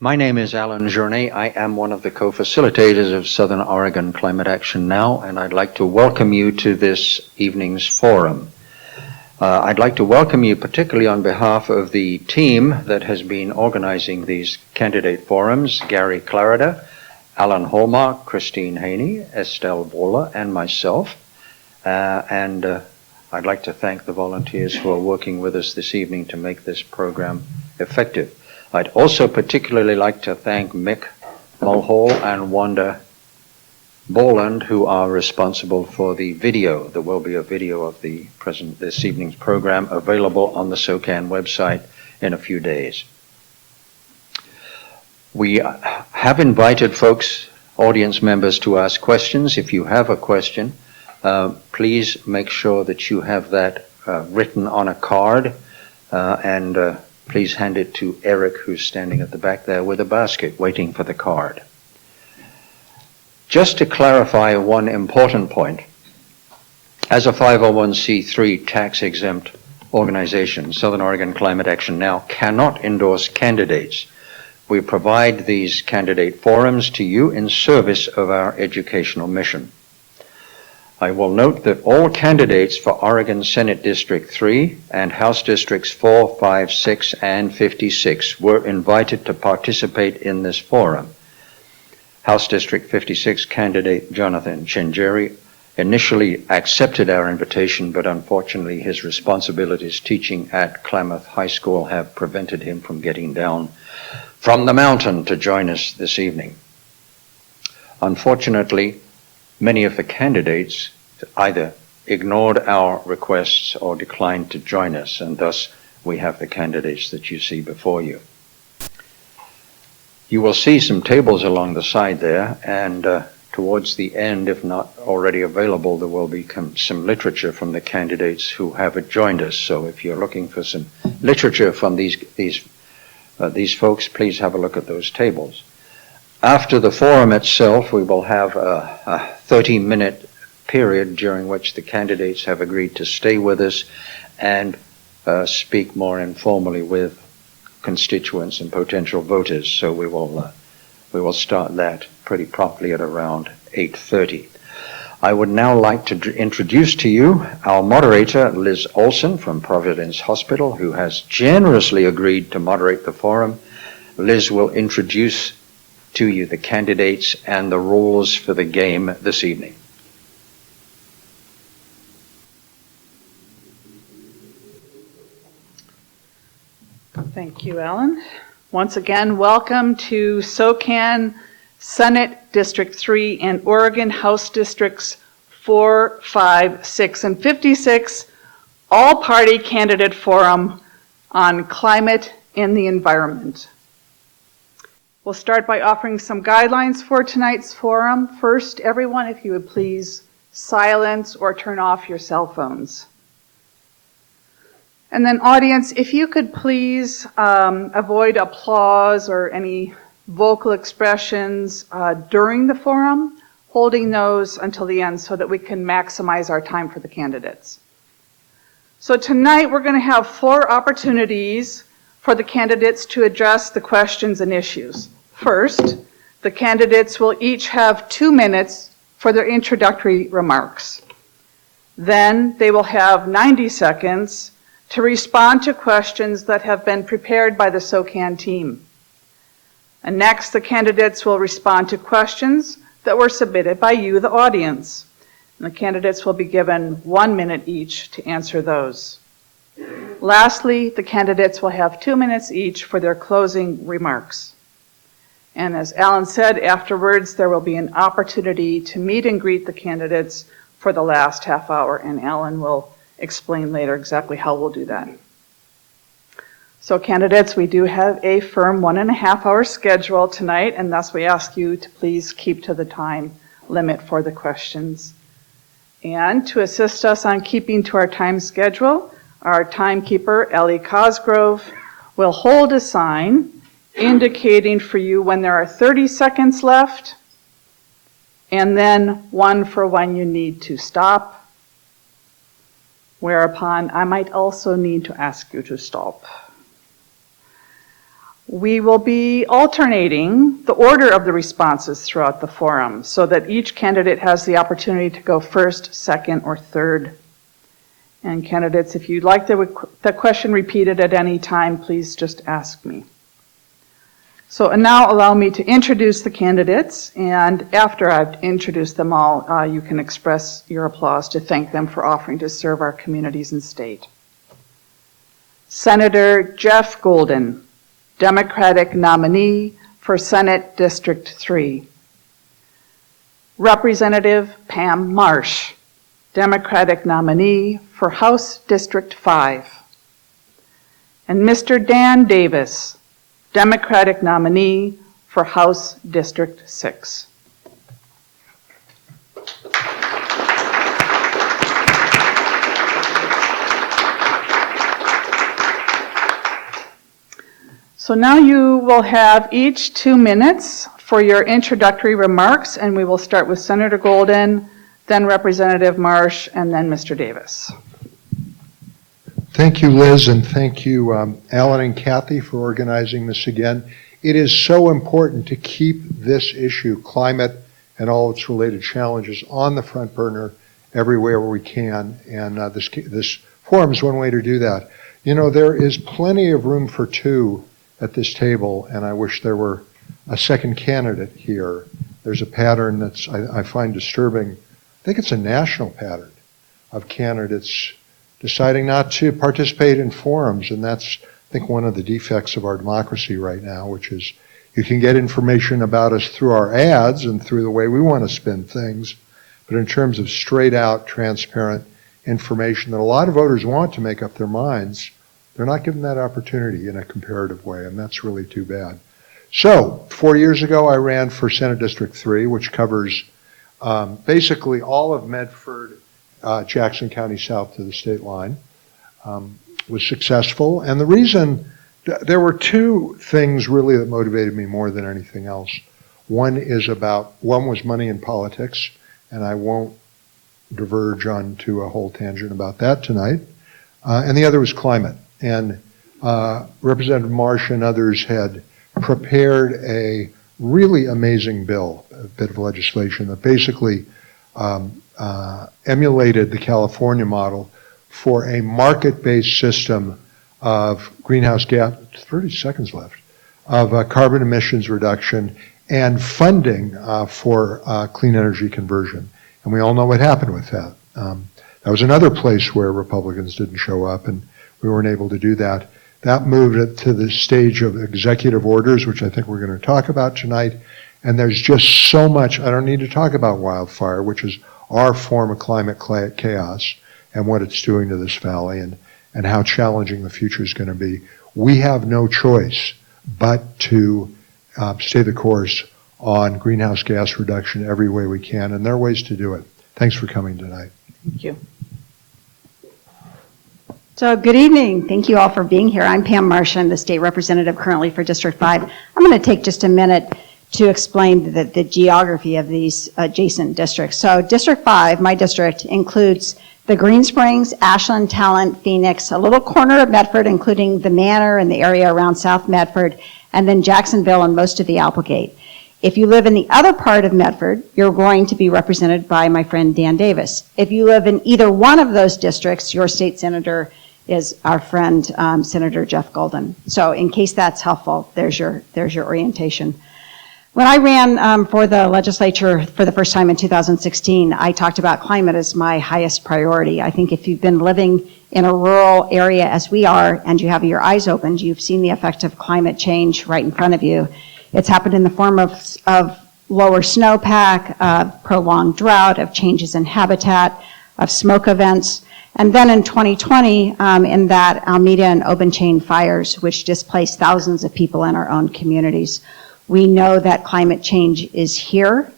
My name is Alan Journet. I am one of the co-facilitators of Southern Oregon Climate Action Now, and I'd like to welcome you to this evening's forum. I'd like to welcome you particularly on behalf of the team that has been organizing these candidate forums, Gary Clarida, Alan Hallmark, Christine Haney, Estelle Vola, and myself. I'd like to thank the volunteers who are working with us this evening to make this program effective. I'd also particularly like to thank Mick Mulhall and Wanda Boland, who are responsible for the video. There will be a video of this evening's program available on the SOCAN website in a few days. We have invited folks, audience members, to ask questions. If you have a question, please make sure that you have that written on a card and please hand it to Eric, who's standing at the back there with a basket waiting for the card. Just to clarify one important point, as a 501c3 tax-exempt organization, Southern Oregon Climate Action Now cannot endorse candidates. We provide these candidate forums to you in service of our educational mission. I will note that all candidates for Oregon Senate District 3 and House Districts 4, 5, 6, and 56 were invited to participate in this forum. House District 56 candidate Jonathan Chengeri initially accepted our invitation, but unfortunately his responsibilities teaching at Klamath High School have prevented him from getting down from the mountain to join us this evening. Unfortunately, many of the candidates either ignored our requests or declined to join us, and thus we have the candidates that you see before you. You will see some tables along the side there, and towards the end, if not already available, there will be some literature from the candidates who have joined us. So if you're looking for some literature from these folks, please have a look at those tables. After the forum itself, we will have a 30-minute period during which the candidates have agreed to stay with us and speak more informally with constituents and potential voters. So we will start that pretty promptly at around 8:30. I would now like to introduce to you our moderator, Liz Olson from Providence Hospital, who has generously agreed to moderate the forum. Liz will introduce to you the candidates and the rules for the game this evening. Thank you, Alan. Once again, welcome to SOCAN Senate District 3 and Oregon House Districts 4, 5, 6, and 56 all-party candidate forum on climate and the environment. We'll start by offering some guidelines for tonight's forum. First, everyone, if you would please silence or turn off your cell phones. And then audience, if you could please avoid applause or any vocal expressions during the forum, holding those until the end so that we can maximize our time for the candidates. So tonight we're going to have 4 opportunities for the candidates to address the questions and issues. First, the candidates will each have 2 minutes for their introductory remarks. Then they will have 90 seconds to respond to questions that have been prepared by the SOCAN team. And next, the candidates will respond to questions that were submitted by you, the audience. And the candidates will be given 1 minute each to answer those. Lastly, the candidates will have 2 minutes each for their closing remarks. And as Alan said, afterwards there will be an opportunity to meet and greet the candidates for the last half hour, and Alan will explain later exactly how we'll do that. So candidates, we do have a firm 1.5 hour schedule tonight, and thus we ask you to please keep to the time limit for the questions. And to assist us on keeping to our time schedule, our timekeeper, Ellie Cosgrove, will hold a sign indicating for you when there are 30 seconds left, and then 1 for when you need to stop, whereupon I might also need to ask you to stop. We will be alternating the order of the responses throughout the forum so that each candidate has the opportunity to go first, second, or third. And candidates, if you'd like the question repeated at any time, please just ask me. So now allow me to introduce the candidates, and after I've introduced them all, you can express your applause to thank them for offering to serve our communities and state. Senator Jeff Golden, Democratic nominee for Senate District 3. Representative Pam Marsh, Democratic nominee for House District 5. And Mr. Dan Davis, Democratic nominee for House District 6. So now you will have each 2 minutes for your introductory remarks, and we will start with Senator Golden, then Representative Marsh, and then Mr. Davis. Thank you, Liz, and thank you, Alan and Kathy, for organizing this again. It is so important to keep this issue, climate and all its related challenges, on the front burner everywhere we can, and this forum is one way to do that. You know, there is plenty of room for two at this table, and I wish there were a second candidate here. There's a pattern that's I find disturbing. I think it's a national pattern of candidates deciding not to participate in forums, and that's, I think, one of the defects of our democracy right now, which is you can get information about us through our ads and through the way we want to spin things, but in terms of straight out, transparent information that a lot of voters want to make up their minds, they're not given that opportunity in a comparative way, and that's really too bad. So, 4 years ago, I ran for Senate District 3, which covers basically all of Medford, Jackson County south to the state line. Was successful, and the reason, there were two things really that motivated me more than anything else. One was money in politics, and I won't diverge onto a whole tangent about that tonight, and the other was climate. And Representative Marsh and others had prepared a really amazing bill, a bit of legislation that basically emulated the California model for a market-based system of greenhouse gas, 30 seconds left, of carbon emissions reduction and funding for clean energy conversion. And we all know what happened with that. That was another place where Republicans didn't show up, and we weren't able to do that. That moved it to the stage of executive orders, which I think we're going to talk about tonight. And there's just so much. I don't need to talk about wildfire, which is our form of climate chaos and what it's doing to this valley and how challenging the future is going to be. We have no choice but to stay the course on greenhouse gas reduction every way we can, and there are ways to do it. Thanks for coming tonight. Thank you. So good evening. Thank you all for being here. I'm Pam Marsh. I'm the state representative currently for District 5. I'm going to take just a minute to explain the geography of these adjacent districts. So District 5, my district, includes the Green Springs, Ashland, Talent, Phoenix, a little corner of Medford, including the Manor and the area around South Medford, and then Jacksonville and most of the Applegate. If you live in the other part of Medford, you're going to be represented by my friend Dan Davis. If you live in either one of those districts, your state senator is our friend, Senator Jeff Golden. So in case that's helpful, there's your orientation. When I ran for the legislature for the first time in 2016, I talked about climate as my highest priority. I think if you've been living in a rural area as we are, and you have your eyes opened, you've seen the effect of climate change right in front of you. It's happened in the form of lower snowpack, of prolonged drought, of changes in habitat, of smoke events. And then in 2020, in that Alameda and Open Chain fires, which displaced thousands of people in our own communities. We know that climate change is here.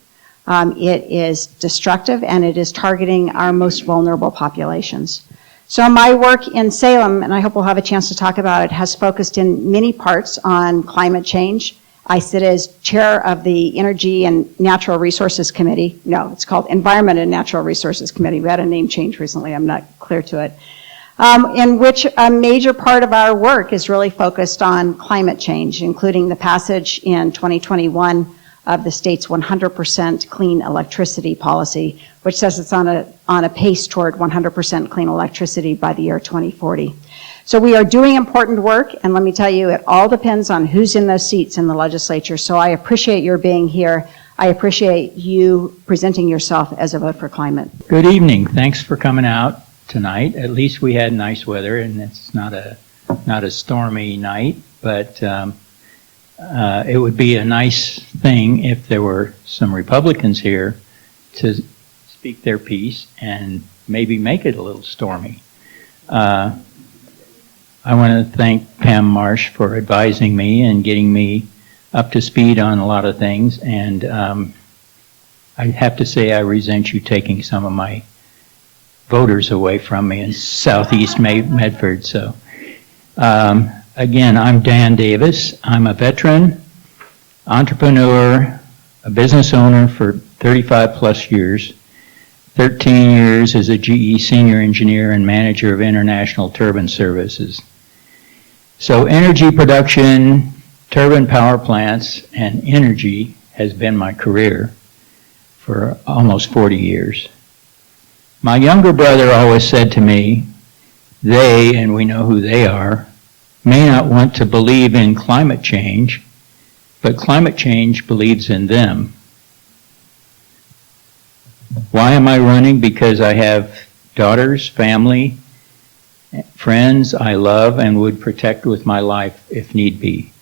It is destructive, and it is targeting our most vulnerable populations. So my work in Salem, and I hope we'll have a chance to talk about it, has focused in many parts on climate change. I sit as chair of the Energy and Natural Resources Committee. No, it's called Environment and Natural Resources Committee. We had a name change recently. I'm not clear to it. in which a major part of our work is really focused on climate change, including the passage in 2021 of the state's 100% clean electricity policy, which says it's on a pace toward 100% clean electricity by the year 2040. So we are doing important work, and let me tell you, it all depends on who's in those seats in the legislature. So I appreciate your being here. I appreciate you presenting yourself as a vote for climate. Good evening. Thanks for coming out tonight. At least we had nice weather, and it's not a stormy night, but it would be a nice thing if there were some Republicans here to speak their piece and maybe make it a little stormy. I want to thank Pam Marsh for advising me and getting me up to speed on a lot of things, and I have to say I resent you taking some of my voters away from me in Southeast Medford. So again, I'm Dan Davis. I'm a veteran, entrepreneur, a business owner for 35 plus years, 13 years as a GE senior engineer and manager of international turbine services. So energy production, turbine power plants, and energy has been my career for almost 40 years. My younger brother always said to me, they, and we know who they are, may not want to believe in climate change, but climate change believes in them. Why am I running? Because I have daughters, family, friends I love and would protect with my life if need be.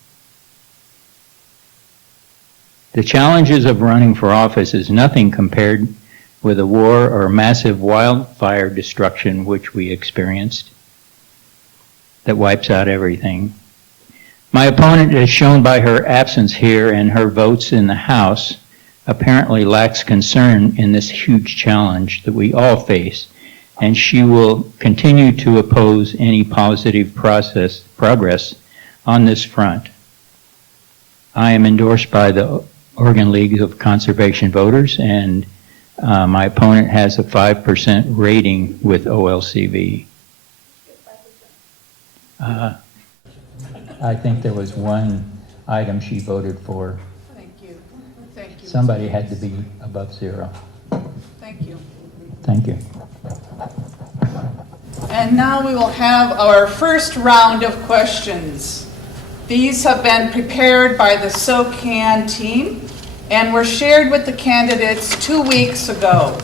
The challenges of running for office is nothing compared with a war or massive wildfire destruction which we experienced that wipes out everything. My opponent, as shown by her absence here and her votes in the House, apparently lacks concern in this huge challenge that we all face, and she will continue to oppose any positive progress on this front. I am endorsed by the Oregon League of Conservation Voters, and my opponent has a 5% rating with OLCV. I think there was one item she voted for. Thank you. Thank you. Somebody had to be above 0. Thank you. Thank you. And now we will have our first round of questions. These have been prepared by the SOCAN team and were shared with the candidates 2 weeks ago.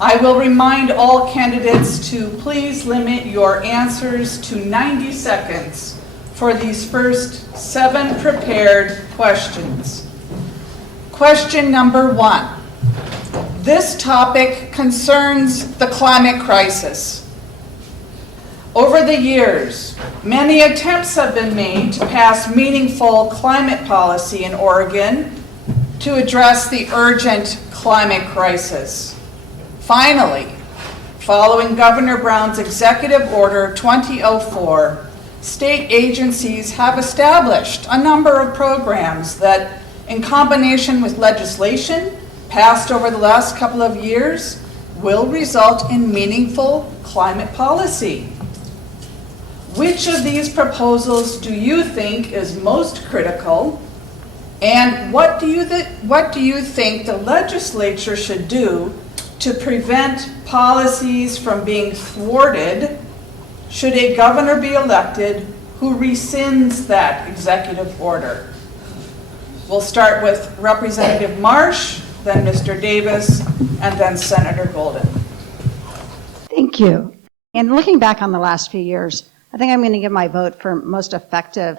I will remind all candidates to please limit your answers to 90 seconds for these first 7 prepared questions. Question number 1. This topic concerns the climate crisis. Over the years, many attempts have been made to pass meaningful climate policy in Oregon to address the urgent climate crisis. Finally, following Governor Brown's Executive Order 2004, state agencies have established a number of programs that, in combination with legislation passed over the last couple of years, will result in meaningful climate policy. Which of these proposals do you think is most critical, and what do you think the legislature should do to prevent policies from being thwarted should a governor be elected who rescinds that executive order? We'll start with Representative Marsh, then Mr. Davis, and then Senator Golden. Thank you. And looking back on the last few years, I think I'm going to give my vote for most effective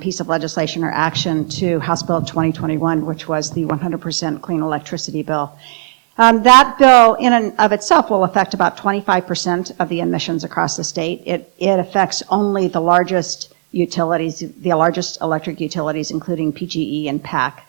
piece of legislation or action to House Bill 2021, which was the 100% clean electricity bill. That bill in and of itself will affect about 25% of the emissions across the state. It affects only the largest utilities, the largest electric utilities, including PGE and PAC.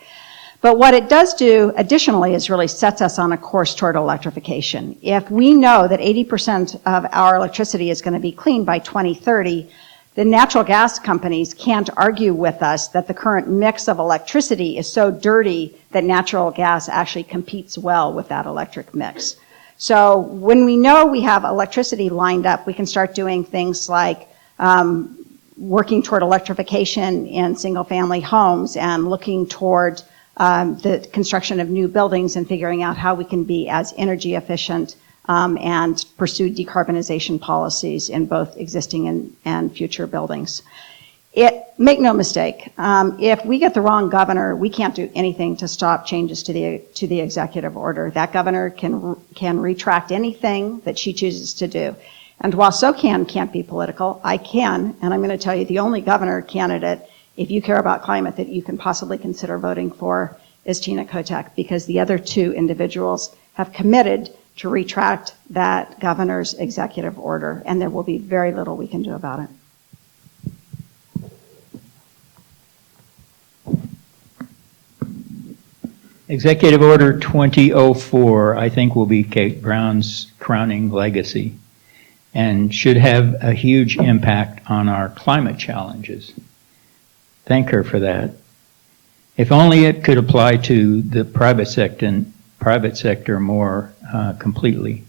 But what it does do additionally is really sets us on a course toward electrification. If we know that 80% of our electricity is going to be clean by 2030, the natural gas companies can't argue with us that the current mix of electricity is so dirty that natural gas actually competes well with that electric mix. So when we know we have electricity lined up, we can start doing things like working toward electrification in single-family homes and looking toward the construction of new buildings and figuring out how we can be as energy efficient and pursue decarbonization policies in both existing and future buildings. Make no mistake, if we get the wrong governor, we can't do anything to stop changes to the executive order. That governor can retract anything that she chooses to do. And while SOCAN can't be political, I can, and I'm going to tell you the only governor candidate, if you care about climate, that you can possibly consider voting for is Tina Kotek, because the other two individuals have committed to retract that governor's executive order, and there will be very little we can do about it. Executive Order 2004, I think, will be Kate Brown's crowning legacy and should have a huge impact on our climate challenges. Thank her for that. If only it could apply to the private sector more completely.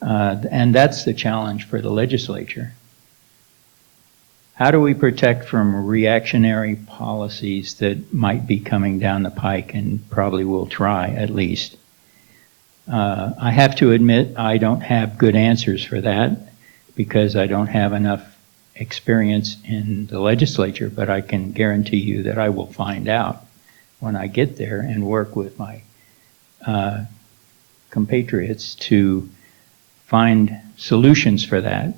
And that's the challenge for the legislature. How do we protect from reactionary policies that might be coming down the pike, and probably will try at least? I have to admit I don't have good answers for that because I don't have enough experience in the legislature, but I can guarantee you that I will find out when I get there and work with my compatriots to find solutions for that.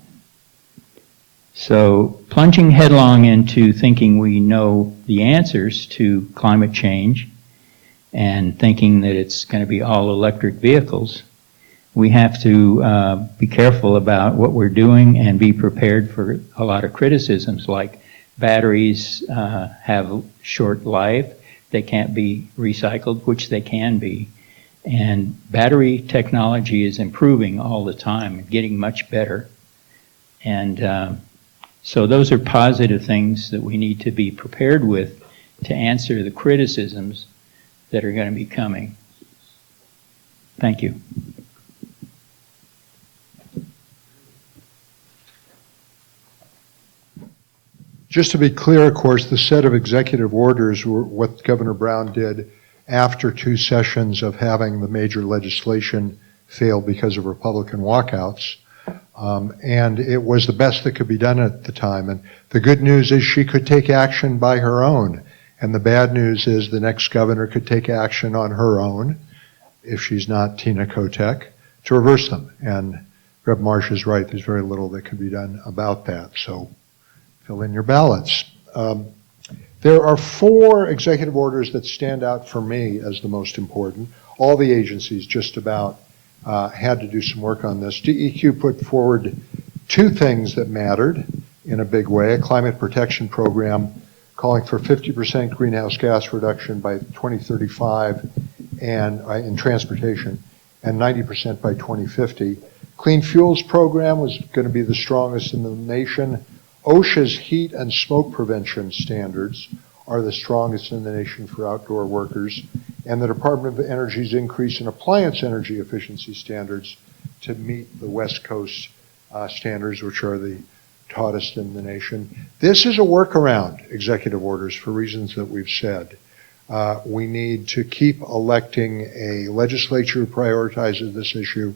So plunging headlong into thinking we know the answers to climate change and thinking that it's going to be all electric vehicles, we have to be careful about what we're doing and be prepared for a lot of criticisms, like batteries have short life, they can't be recycled, which they can be. And battery technology is improving all the time, getting much better. And so those are positive things that we need to be prepared with to answer the criticisms that are going to be coming. Thank you. Just to be clear, of course, the set of executive orders were what Governor Brown did after 2 sessions of having the major legislation fail because of Republican walkouts. And it was the best that could be done at the time. And the good news is she could take action by her own. And the bad news is the next governor could take action on her own, if she's not Tina Kotek, to reverse them. And Rep. Marsh is right, there's very little that could be done about that. So fill in your ballots. There are 4 executive orders that stand out for me as the most important. All the agencies just about had to do some work on this. DEQ put forward 2 things that mattered in a big way: a climate protection program calling for 50% greenhouse gas reduction by 2035 and in transportation, and 90% by 2050. Clean fuels program was going to be the strongest in the nation. OSHA's heat and smoke prevention standards are the strongest in the nation for outdoor workers, and the Department of Energy's increase in appliance energy efficiency standards to meet the West Coast standards, which are the tautest in the nation. This is a workaround, executive orders, for reasons that we've said. We need to keep electing a legislature who prioritizes this issue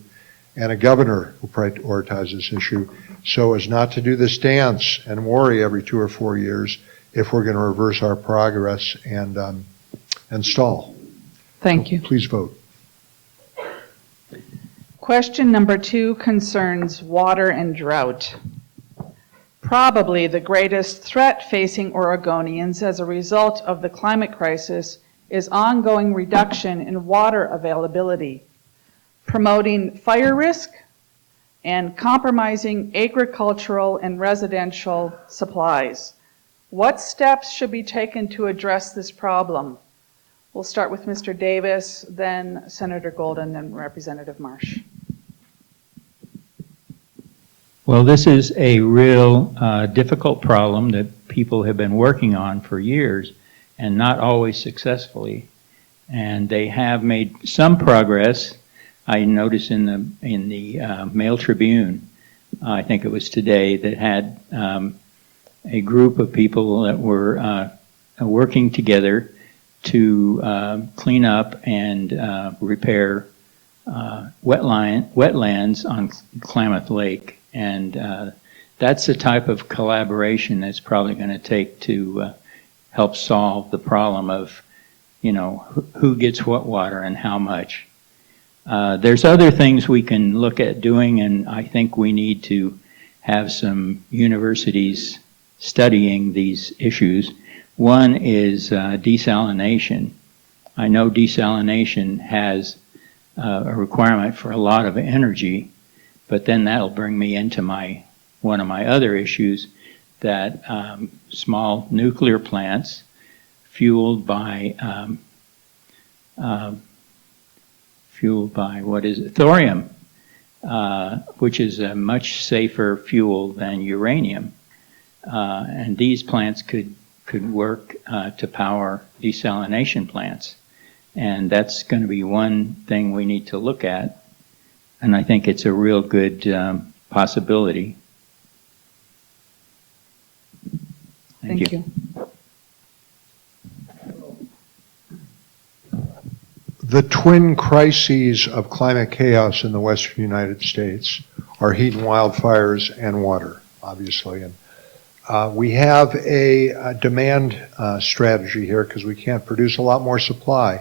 and a governor who prioritizes this issue, so as not to do this dance and worry every 2 or 4 years if we're going to reverse our progress and stall. Thank you. Please vote. Question number 2 concerns water and drought. Probably the greatest threat facing Oregonians as a result of the climate crisis is ongoing reduction in water availability, promoting fire risk, and compromising agricultural and residential supplies. What steps should be taken to address this problem? We'll start with Mr. Davis, then Senator Golden, and Representative Marsh. Well, this is a real difficult problem that people have been working on for years and not always successfully. And they have made some progress, I noticed in the Mail Tribune, I think it was today, that had a group of people that were working together to clean up and repair wetlands on Klamath Lake. And that's the type of collaboration that's probably going to take to help solve the problem of, who gets what water and how much. There's other things we can look at doing, and I think we need to have some universities studying these issues. One is desalination. I know desalination has a requirement for a lot of energy, but then that'll bring me into one of my other issues, that small nuclear plants fueled by thorium, which is a much safer fuel than uranium. And these plants could work to power desalination plants. And that's going to be one thing we need to look at. And I think it's a real good possibility. Thank you. The twin crises of climate chaos in the western United States are heat and wildfires and water, obviously. And we have a demand strategy here because we can't produce a lot more supply.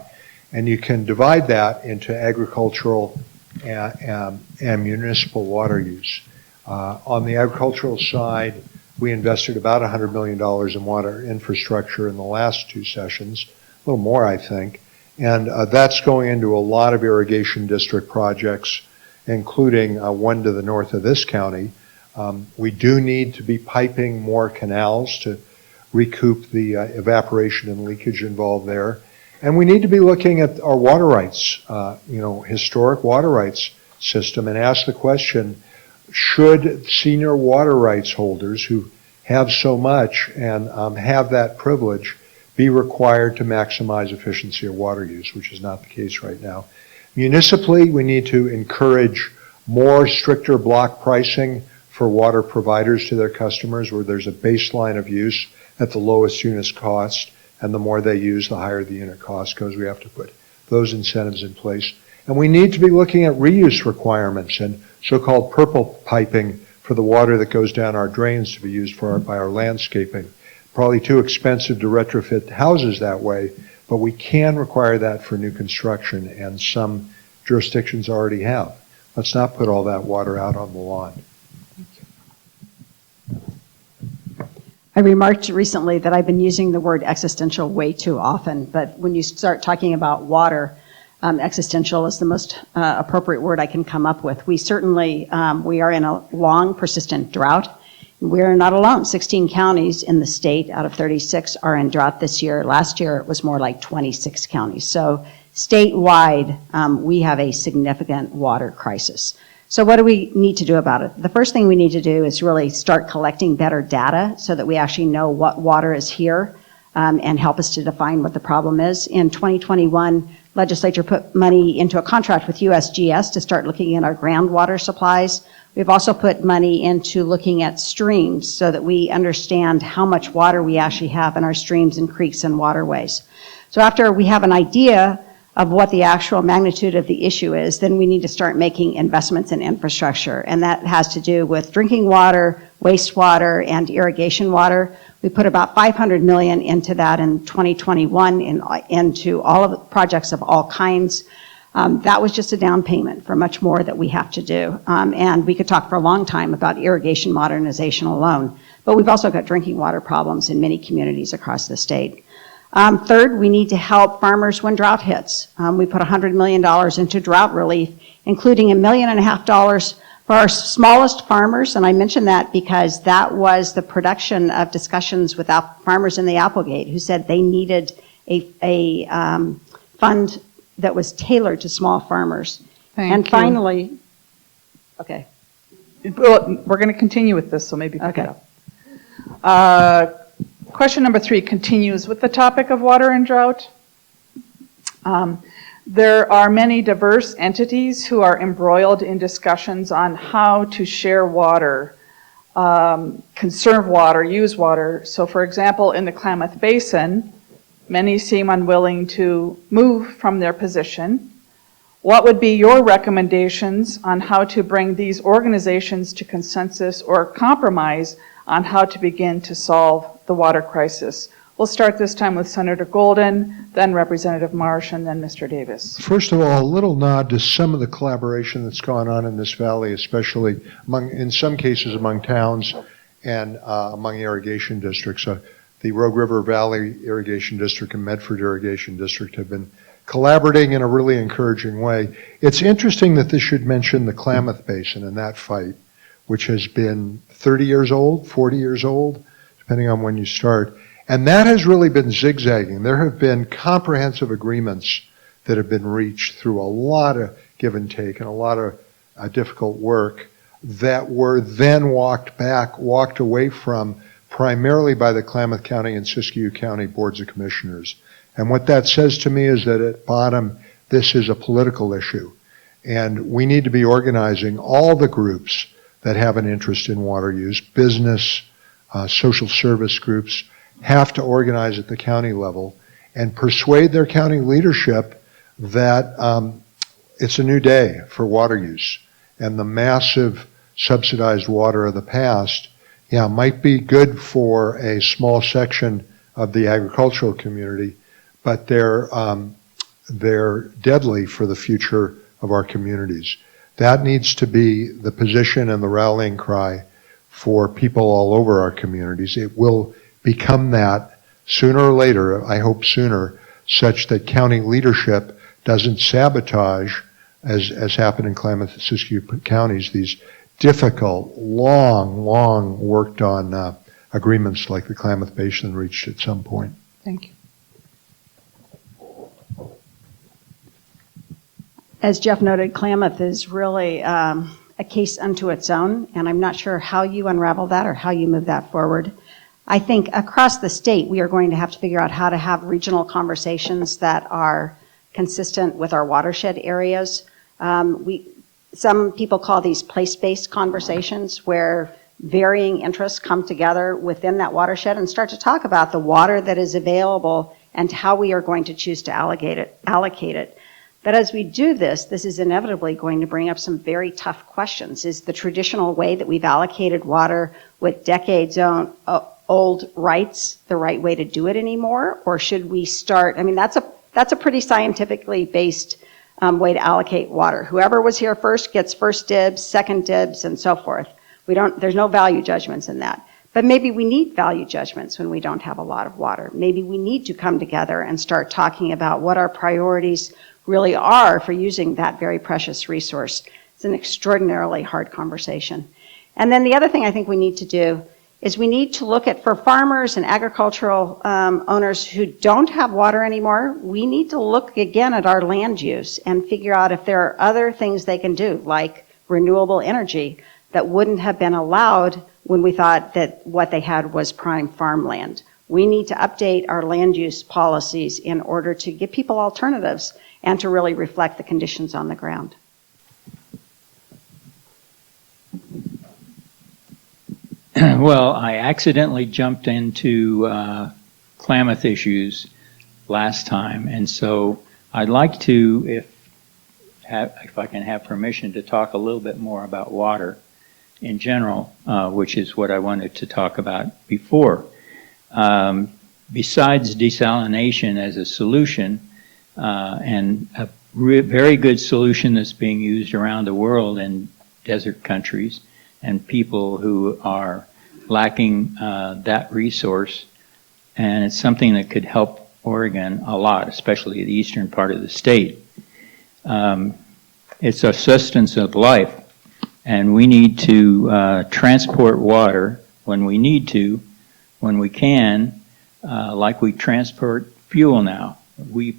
And you can divide that into agricultural and municipal water use. On the agricultural side, we invested about $100 million in water infrastructure in the last two sessions, a little more, I think. And that's going into a lot of irrigation district projects, including one to the north of this county. We do need to be piping more canals to recoup the evaporation and leakage involved there. And we need to be looking at our water rights, historic water rights system, and ask the question, should senior water rights holders who have so much and have that privilege be required to maximize efficiency of water use, which is not the case right now. Municipally, we need to encourage more stricter block pricing for water providers to their customers, where there's a baseline of use at the lowest unit cost, and the more they use, the higher the unit cost goes. We have to put those incentives in place. And we need to be looking at reuse requirements and so-called purple piping for the water that goes down our drains to be used by our landscaping. Probably too expensive to retrofit houses that way, but we can require that for new construction, and some jurisdictions already have. Let's not put all that water out on the lawn. I remarked recently that I've been using the word existential way too often, but when you start talking about water, existential is the most appropriate word I can come up with. We certainly, we are in a long, persistent drought. We're not alone. 16 counties in the state out of 36 are in drought this year. Last year, it was more like 26 counties. So statewide, we have a significant water crisis. So what do we need to do about it? The first thing we need to do is really start collecting better data so that we actually know what water is here and help us to define what the problem is. In 2021, legislature put money into a contract with USGS to start looking at our groundwater supplies. We've also put money into looking at streams so that we understand how much water we actually have in our streams and creeks and waterways. So after we have an idea of what the actual magnitude of the issue is, then we need to start making investments in infrastructure. And that has to do with drinking water, wastewater, and irrigation water. We put about $500 million into that in 2021 into all of the projects of all kinds. That was just a down payment for much more that we have to do. And we could talk for a long time about irrigation modernization alone. But we've also got drinking water problems in many communities across the state. Third, we need to help farmers when drought hits. We put $100 million into drought relief, including $1.5 million for our smallest farmers. And I mention that because that was the production of discussions with farmers in the Applegate who said they needed a fund that was tailored to small farmers. Thank you. Finally, okay. Well, we're going to continue with this, so maybe pick it up. Question number 3 continues with the topic of water and drought. There are many diverse entities who are embroiled in discussions on how to share water, conserve water, use water. So for example, in the Klamath Basin, many seem unwilling to move from their position. What would be your recommendations on how to bring these organizations to consensus or compromise on how to begin to solve the water crisis? We'll start this time with Senator Golden, then Representative Marsh, and then Mr. Davis. First of all, a little nod to some of the collaboration that's gone on in this valley, especially in some cases among towns and among irrigation districts. The Rogue River Valley Irrigation District and Medford Irrigation District have been collaborating in a really encouraging way. It's interesting that this should mention the Klamath Basin and that fight, which has been 30 years old, 40 years old, depending on when you start. And that has really been zigzagging. There have been comprehensive agreements that have been reached through a lot of give and take and a lot of difficult work that were then walked away from primarily by the Klamath County and Siskiyou County Boards of Commissioners. And what that says to me is that at bottom, this is a political issue. And we need to be organizing all the groups that have an interest in water use, business, social service groups, have to organize at the county level and persuade their county leadership that it's a new day for water use. And the massive subsidized water of the past, might be good for a small section of the agricultural community, but they're deadly for the future of our communities. That needs to be the position and the rallying cry for people all over our communities. It will become that sooner or later, I hope sooner, such that county leadership doesn't sabotage, as happened in Klamath and Siskiyou counties, these difficult, long worked on agreements like the Klamath Basin reached at some point. Thank you. As Jeff noted, Klamath is really a case unto its own, and I'm not sure how you unravel that or how you move that forward. I think across the state, we are going to have to figure out how to have regional conversations that are consistent with our watershed areas. Some people call these place-based conversations where varying interests come together within that watershed and start to talk about the water that is available and how we are going to choose to allocate it. But as we do this, this is inevitably going to bring up some very tough questions. Is the traditional way that we've allocated water with decades-old rights the right way to do it anymore? Or should we start, that's a pretty scientifically based way to allocate water. Whoever was here first gets first dibs, second dibs, and so forth. There's no value judgments in that. But maybe we need value judgments when we don't have a lot of water. Maybe we need to come together and start talking about what our priorities really are for using that very precious resource. It's an extraordinarily hard conversation. And then the other thing I think we need to do is we need to look at, for farmers and agricultural owners who don't have water anymore, we need to look again at our land use and figure out if there are other things they can do, like renewable energy, that wouldn't have been allowed when we thought that what they had was prime farmland. We need to update our land use policies in order to give people alternatives and to really reflect the conditions on the ground. Well, I accidentally jumped into Klamath issues last time, and so I'd like to, if I can have permission, to talk a little bit more about water in general, which is what I wanted to talk about before. Besides desalination as a solution, and a very good solution that's being used around the world in desert countries and people who are lacking that resource, and it's something that could help Oregon a lot, especially the eastern part of the state. It's a sustenance of life, and we need to transport water when we need to, when we can, like we transport fuel now. We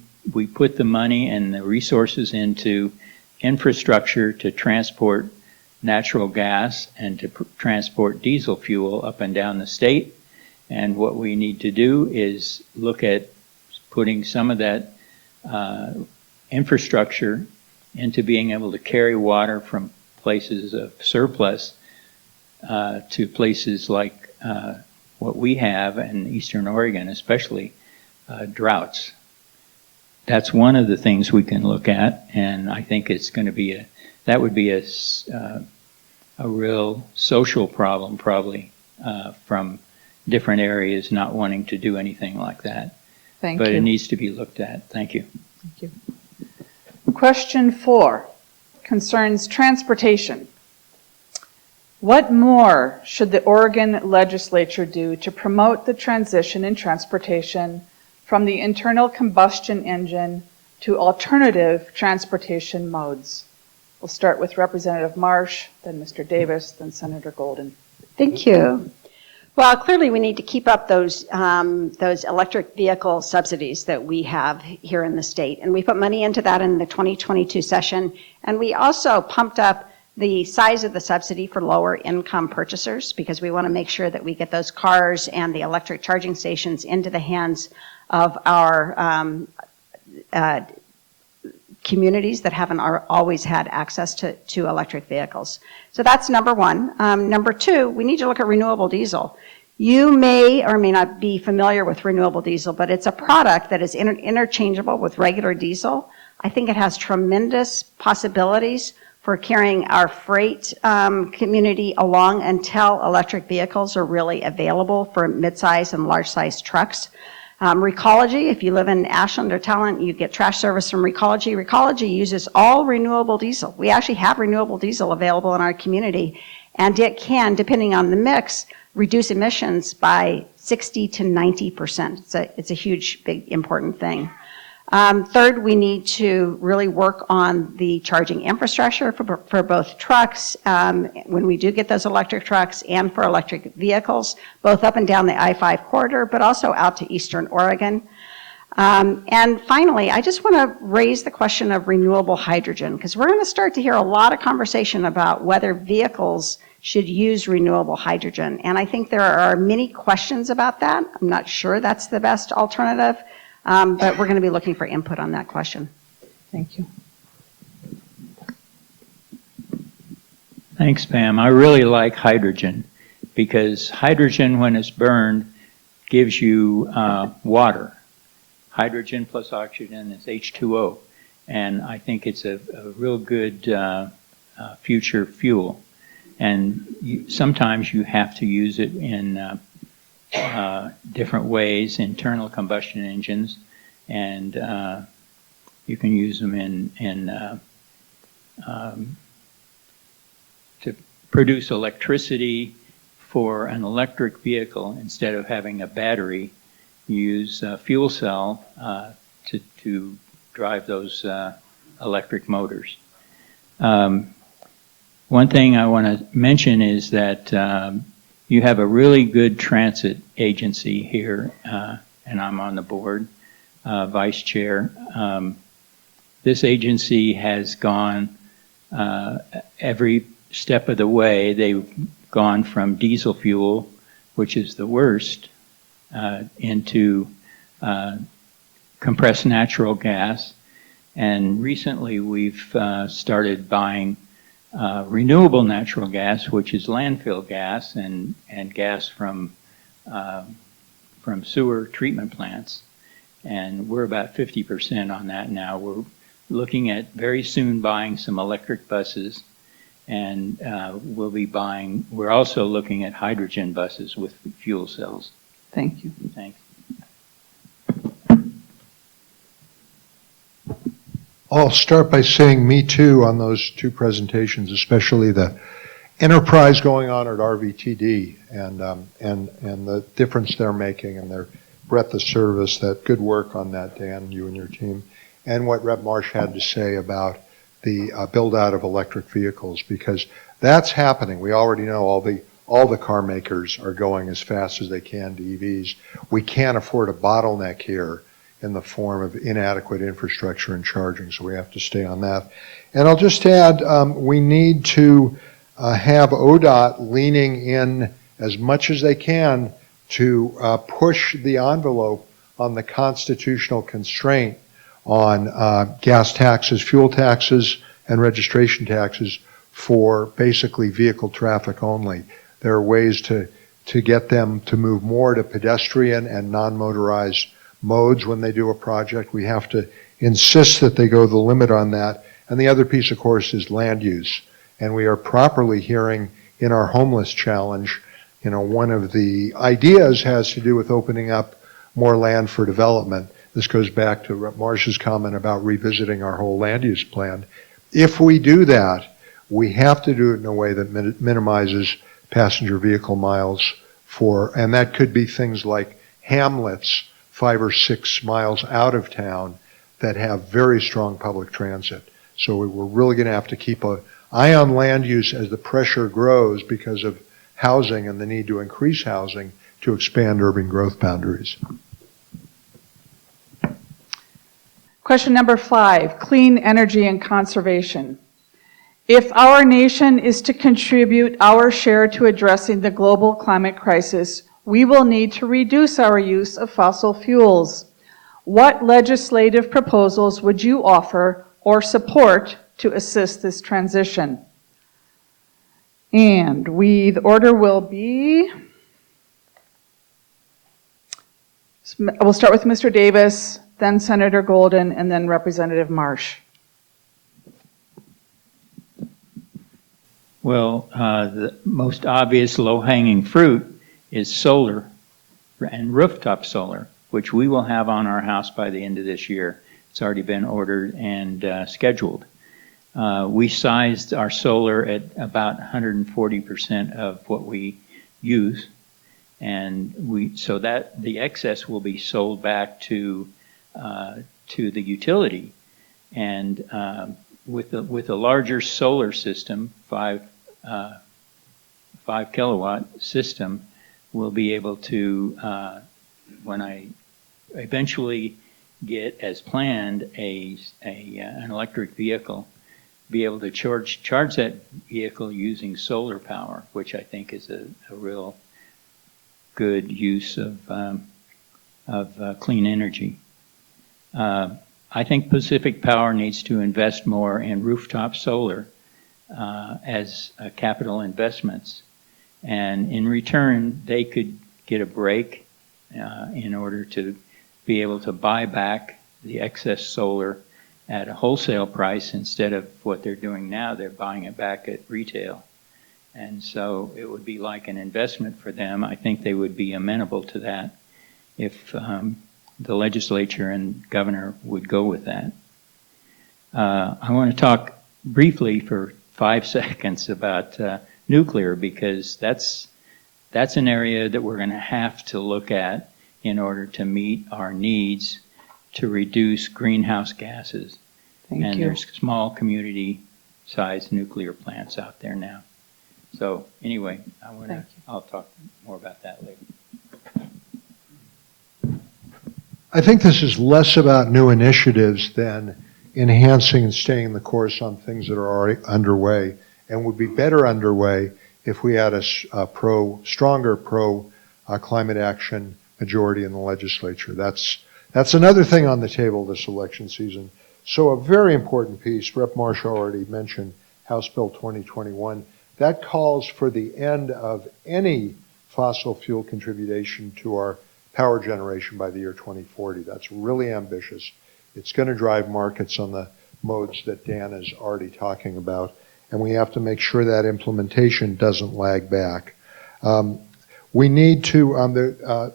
put the money and the resources into infrastructure to transport natural gas and to transport diesel fuel up and down the state. And what we need to do is look at putting some of that infrastructure into being able to carry water from places of surplus to places like what we have in Eastern Oregon, especially droughts. That's one of the things we can look at, and I think it's going to be that would be a real social problem probably from different areas not wanting to do anything like that. Thank But you. it needs to be looked at. Thank you. Thank you. Question 4 concerns transportation. What more should the Oregon legislature do to promote the transition in transportation from the internal combustion engine to alternative transportation modes? We'll start with Representative Marsh, then Mr. Davis, then Senator Golden. Thank you. Well, clearly we need to keep up those electric vehicle subsidies that we have here in the state. And we put money into that in the 2022 session. And we also pumped up the size of the subsidy for lower income purchasers because we want to make sure that we get those cars and the electric charging stations into the hands of our communities that haven't always had access to electric vehicles. So that's number one. Number two, we need to look at renewable diesel. You may or may not be familiar with renewable diesel, but it's a product that is interchangeable with regular diesel. I think it has tremendous possibilities for carrying our freight community along until electric vehicles are really available for mid-size and large-size trucks. Recology, if you live in Ashland or Talent, you get trash service from Recology. Recology uses all renewable diesel. We actually have renewable diesel available in our community, and it can, depending on the mix, reduce emissions by 60 to 90%. It's a huge, big, important thing. Third, we need to really work on the charging infrastructure for both trucks, when we do get those electric trucks, and for electric vehicles, both up and down the I-5 corridor, but also out to Eastern Oregon. And finally, I just want to raise the question of renewable hydrogen, because we're going to start to hear a lot of conversation about whether vehicles should use renewable hydrogen. And I think there are many questions about that. I'm not sure that's the best alternative. But we're going to be looking for input on that question. Thank you. Thanks, Pam. I really like hydrogen because hydrogen, when it's burned, gives you water. Hydrogen plus oxygen is H2O, and I think it's a real good future fuel. And sometimes you have to use it in different ways, internal combustion engines, and you can use them to produce electricity for an electric vehicle. Instead of having a battery, you use a fuel cell to drive those electric motors. One thing I want to mention is that you have a really good transit agency here, and I'm on the board, vice chair. This agency has gone every step of the way. They've gone from diesel fuel, which is the worst, into compressed natural gas. And recently we've started buying renewable natural gas, which is landfill gas and gas from sewer treatment plants. And we're about 50% on that now. We're looking at very soon buying some electric buses, and we're also looking at hydrogen buses with fuel cells. Thank you. Thanks. I'll start by saying me too on those two presentations, especially the enterprise going on at RVTD and the difference they're making and their breadth of service. That good work on that, Dan, you and your team, and what Rep. Marsh had to say about the build out of electric vehicles, because that's happening. We already know all the car makers are going as fast as they can to EVs. We can't afford a bottleneck here in the form of inadequate infrastructure and charging, so we have to stay on that. And I'll just add, we need to have ODOT leaning in as much as they can to push the envelope on the constitutional constraint on gas taxes, fuel taxes, and registration taxes for basically vehicle traffic only. There are ways to get them to move more to pedestrian and non-motorized modes when they do a project. We have to insist that they go the limit on that. And the other piece, of course, is land use. And we are properly hearing in our homeless challenge, one of the ideas has to do with opening up more land for development. This goes back to Marsh's comment about revisiting our whole land use plan. If we do that, we have to do it in a way that minimizes passenger vehicle miles and that could be things like hamlets 5 or 6 miles out of town that have very strong public transit. So we're really going to have to keep an eye on land use as the pressure grows because of housing and the need to increase housing to expand urban growth boundaries. Question number 5, clean energy and conservation. If our nation is to contribute our share to addressing the global climate crisis, we will need to reduce our use of fossil fuels. What legislative proposals would you offer or support to assist this transition? And the order will be, we'll start with Mr. Davis, then Senator Golden, and then Representative Marsh. Well, the most obvious low-hanging fruit is solar and rooftop solar, which we will have on our house by the end of this year. It's already been ordered and scheduled. We sized our solar at about 140% of what we use, and so that the excess will be sold back to the utility. And with a larger solar system, 5 kilowatt system, we'll be able to, when I eventually get, as planned, an electric vehicle, be able to charge that vehicle using solar power, which I think is a real good use of clean energy. I think Pacific Power needs to invest more in rooftop solar as capital investments. And in return, they could get a break in order to be able to buy back the excess solar at a wholesale price instead of what they're doing now. They're buying it back at retail. And so it would be like an investment for them. I think they would be amenable to that if the legislature and governor would go with that. I want to talk briefly for 5 seconds about nuclear, because that's an area that we're going to have to look at in order to meet our needs to reduce greenhouse gases. Thank you. There's small community-sized nuclear plants out there now. So anyway, I'll talk more about that later. I think this is less about new initiatives than enhancing and staying the course on things that are already underway, and would be better underway if we had a stronger climate action majority in the legislature. That's another thing on the table this election season. So a very important piece, Rep. Marsh already mentioned House Bill 2021, that calls for the end of any fossil fuel contribution to our power generation by the year 2040. That's really ambitious. It's going to drive markets on the modes that Dan is already talking about, and we have to make sure that implementation doesn't lag back. We need to,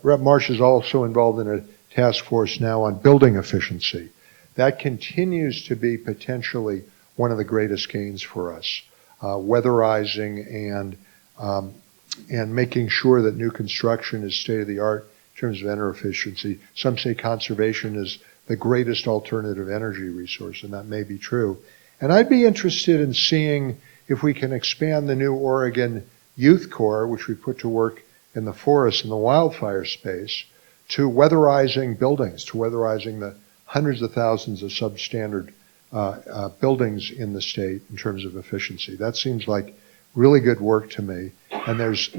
Rep. Marsh is also involved in a task force now on building efficiency. That continues to be potentially one of the greatest gains for us. Weatherizing and making sure that new construction is state-of-the-art in terms of energy efficiency. Some say conservation is the greatest alternative energy resource, and that may be true. And I'd be interested in seeing if we can expand the new Oregon Youth Corps, which we put to work in the forest and the wildfire space, to weatherizing buildings, to weatherizing the hundreds of thousands of substandard buildings in the state in terms of efficiency. That seems like really good work to me. And there's,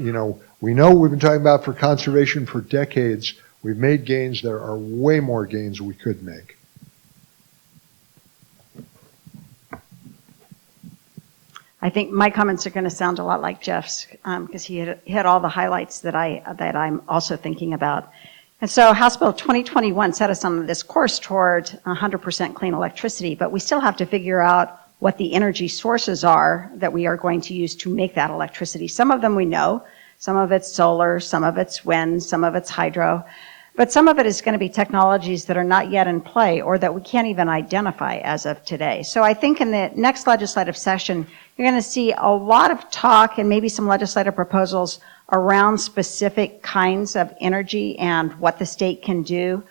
we know we've been talking about for conservation for decades. We've made gains. There are way more gains we could make. I think my comments are going to sound a lot like Jeff's because he hit all the highlights that I'm also thinking about. And so House Bill 2021 set us on this course toward 100% clean electricity, but we still have to figure out what the energy sources are that we are going to use to make that electricity. Some of them we know, some of it's solar, some of it's wind, some of it's hydro, but some of it is going to be technologies that are not yet in play or that we can't even identify as of today. So I think in the next legislative session, you're going to see a lot of talk and maybe some legislative proposals around specific kinds of energy and what the state can do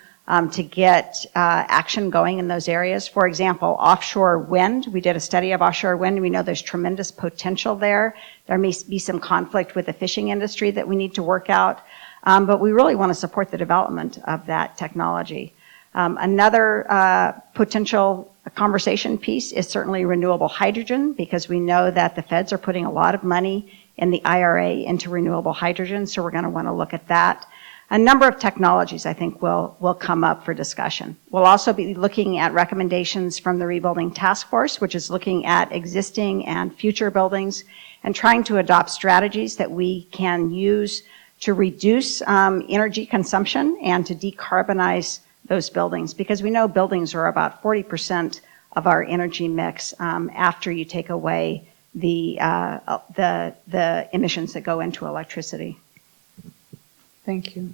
to get action going in those areas. For example, offshore wind. We did a study of offshore wind. We know there's tremendous potential there. There may be some conflict with the fishing industry that we need to work out, but we really want to support the development of that technology. Another potential conversation piece is certainly renewable hydrogen, because we know that the feds are putting a lot of money in the IRA into renewable hydrogen, so we're going to want to look at that. A number of technologies, I think, will come up for discussion. We'll also be looking at recommendations from the Rebuilding Task Force, which is looking at existing and future buildings and trying to adopt strategies that we can use to reduce energy consumption and to decarbonize those buildings, because we know buildings are about 40% of our energy mix after you take away the emissions that go into electricity. Thank you.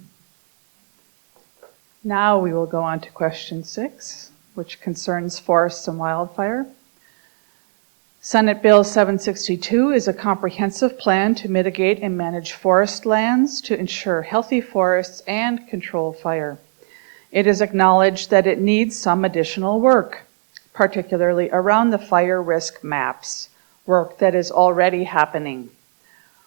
Now we will go on to question 6, which concerns forests and wildfire. Senate Bill 762 is a comprehensive plan to mitigate and manage forest lands to ensure healthy forests and control fire. It is acknowledged that it needs some additional work, particularly around the fire risk maps, work that is already happening.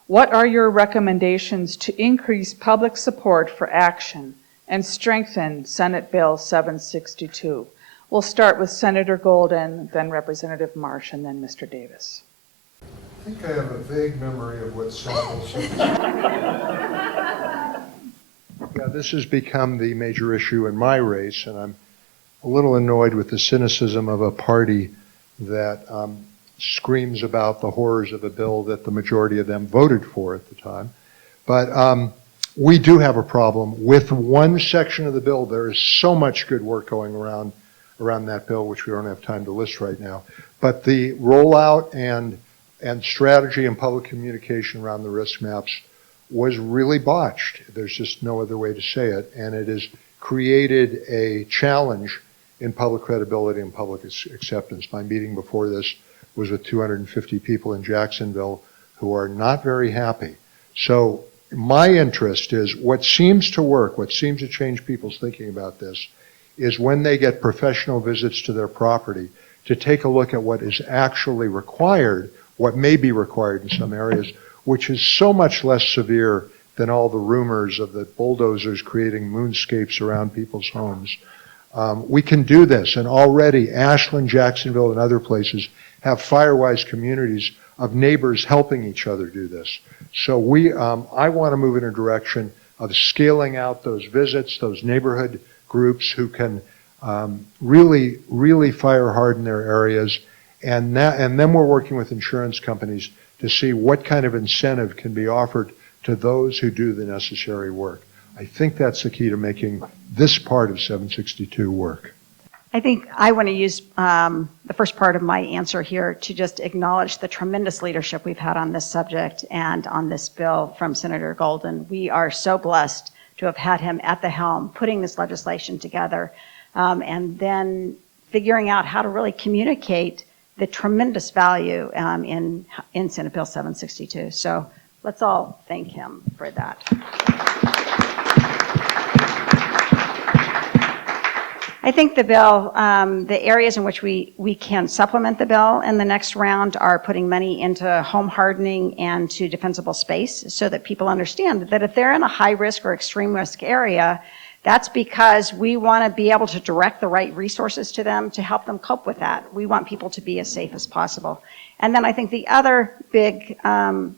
What are your recommendations to increase public support for action and strengthen Senate Bill 762? We'll start with Senator Golden, then Representative Marsh, and then Mr. Davis. I think I have a vague memory of what Senate Bill 762. Yeah, this has become the major issue in my race, and I'm a little annoyed with the cynicism of a party that screams about the horrors of a bill that the majority of them voted for at the time. But we do have a problem with one section of the bill. There is so much good work going around that bill, which we don't have time to list right now. But the rollout and strategy and public communication around the risk maps was really botched. There's just no other way to say it. And it has created a challenge in public credibility and public acceptance. My meeting before this was with 250 people in Jacksonville who are not very happy. So my interest is what seems to work, what seems to change people's thinking about this, is when they get professional visits to their property to take a look at what is actually required, what may be required in some areas, which is so much less severe than all the rumors of the bulldozers creating moonscapes around people's homes. We can do this, and already Ashland, Jacksonville, and other places have Firewise communities of neighbors helping each other do this. So I want to move in a direction of scaling out those visits, those neighborhood groups who can really, really fire hard in their areas, and then we're working with insurance companies to see what kind of incentive can be offered to those who do the necessary work. I think that's the key to making this part of 762 work. I think I want to use the first part of my answer here to just acknowledge the tremendous leadership we've had on this subject and on this bill from Senator Golden. We are so blessed to have had him at the helm, putting this legislation together, and then figuring out how to really communicate the tremendous value in Senate Bill 762. So let's all thank him for that. I think the bill, the areas in which we can supplement the bill in the next round are putting money into home hardening and to defensible space, so that people understand that if they're in a high risk or extreme risk area, that's because we want to be able to direct the right resources to them to help them cope with that. We want people to be as safe as possible. And then I think the other big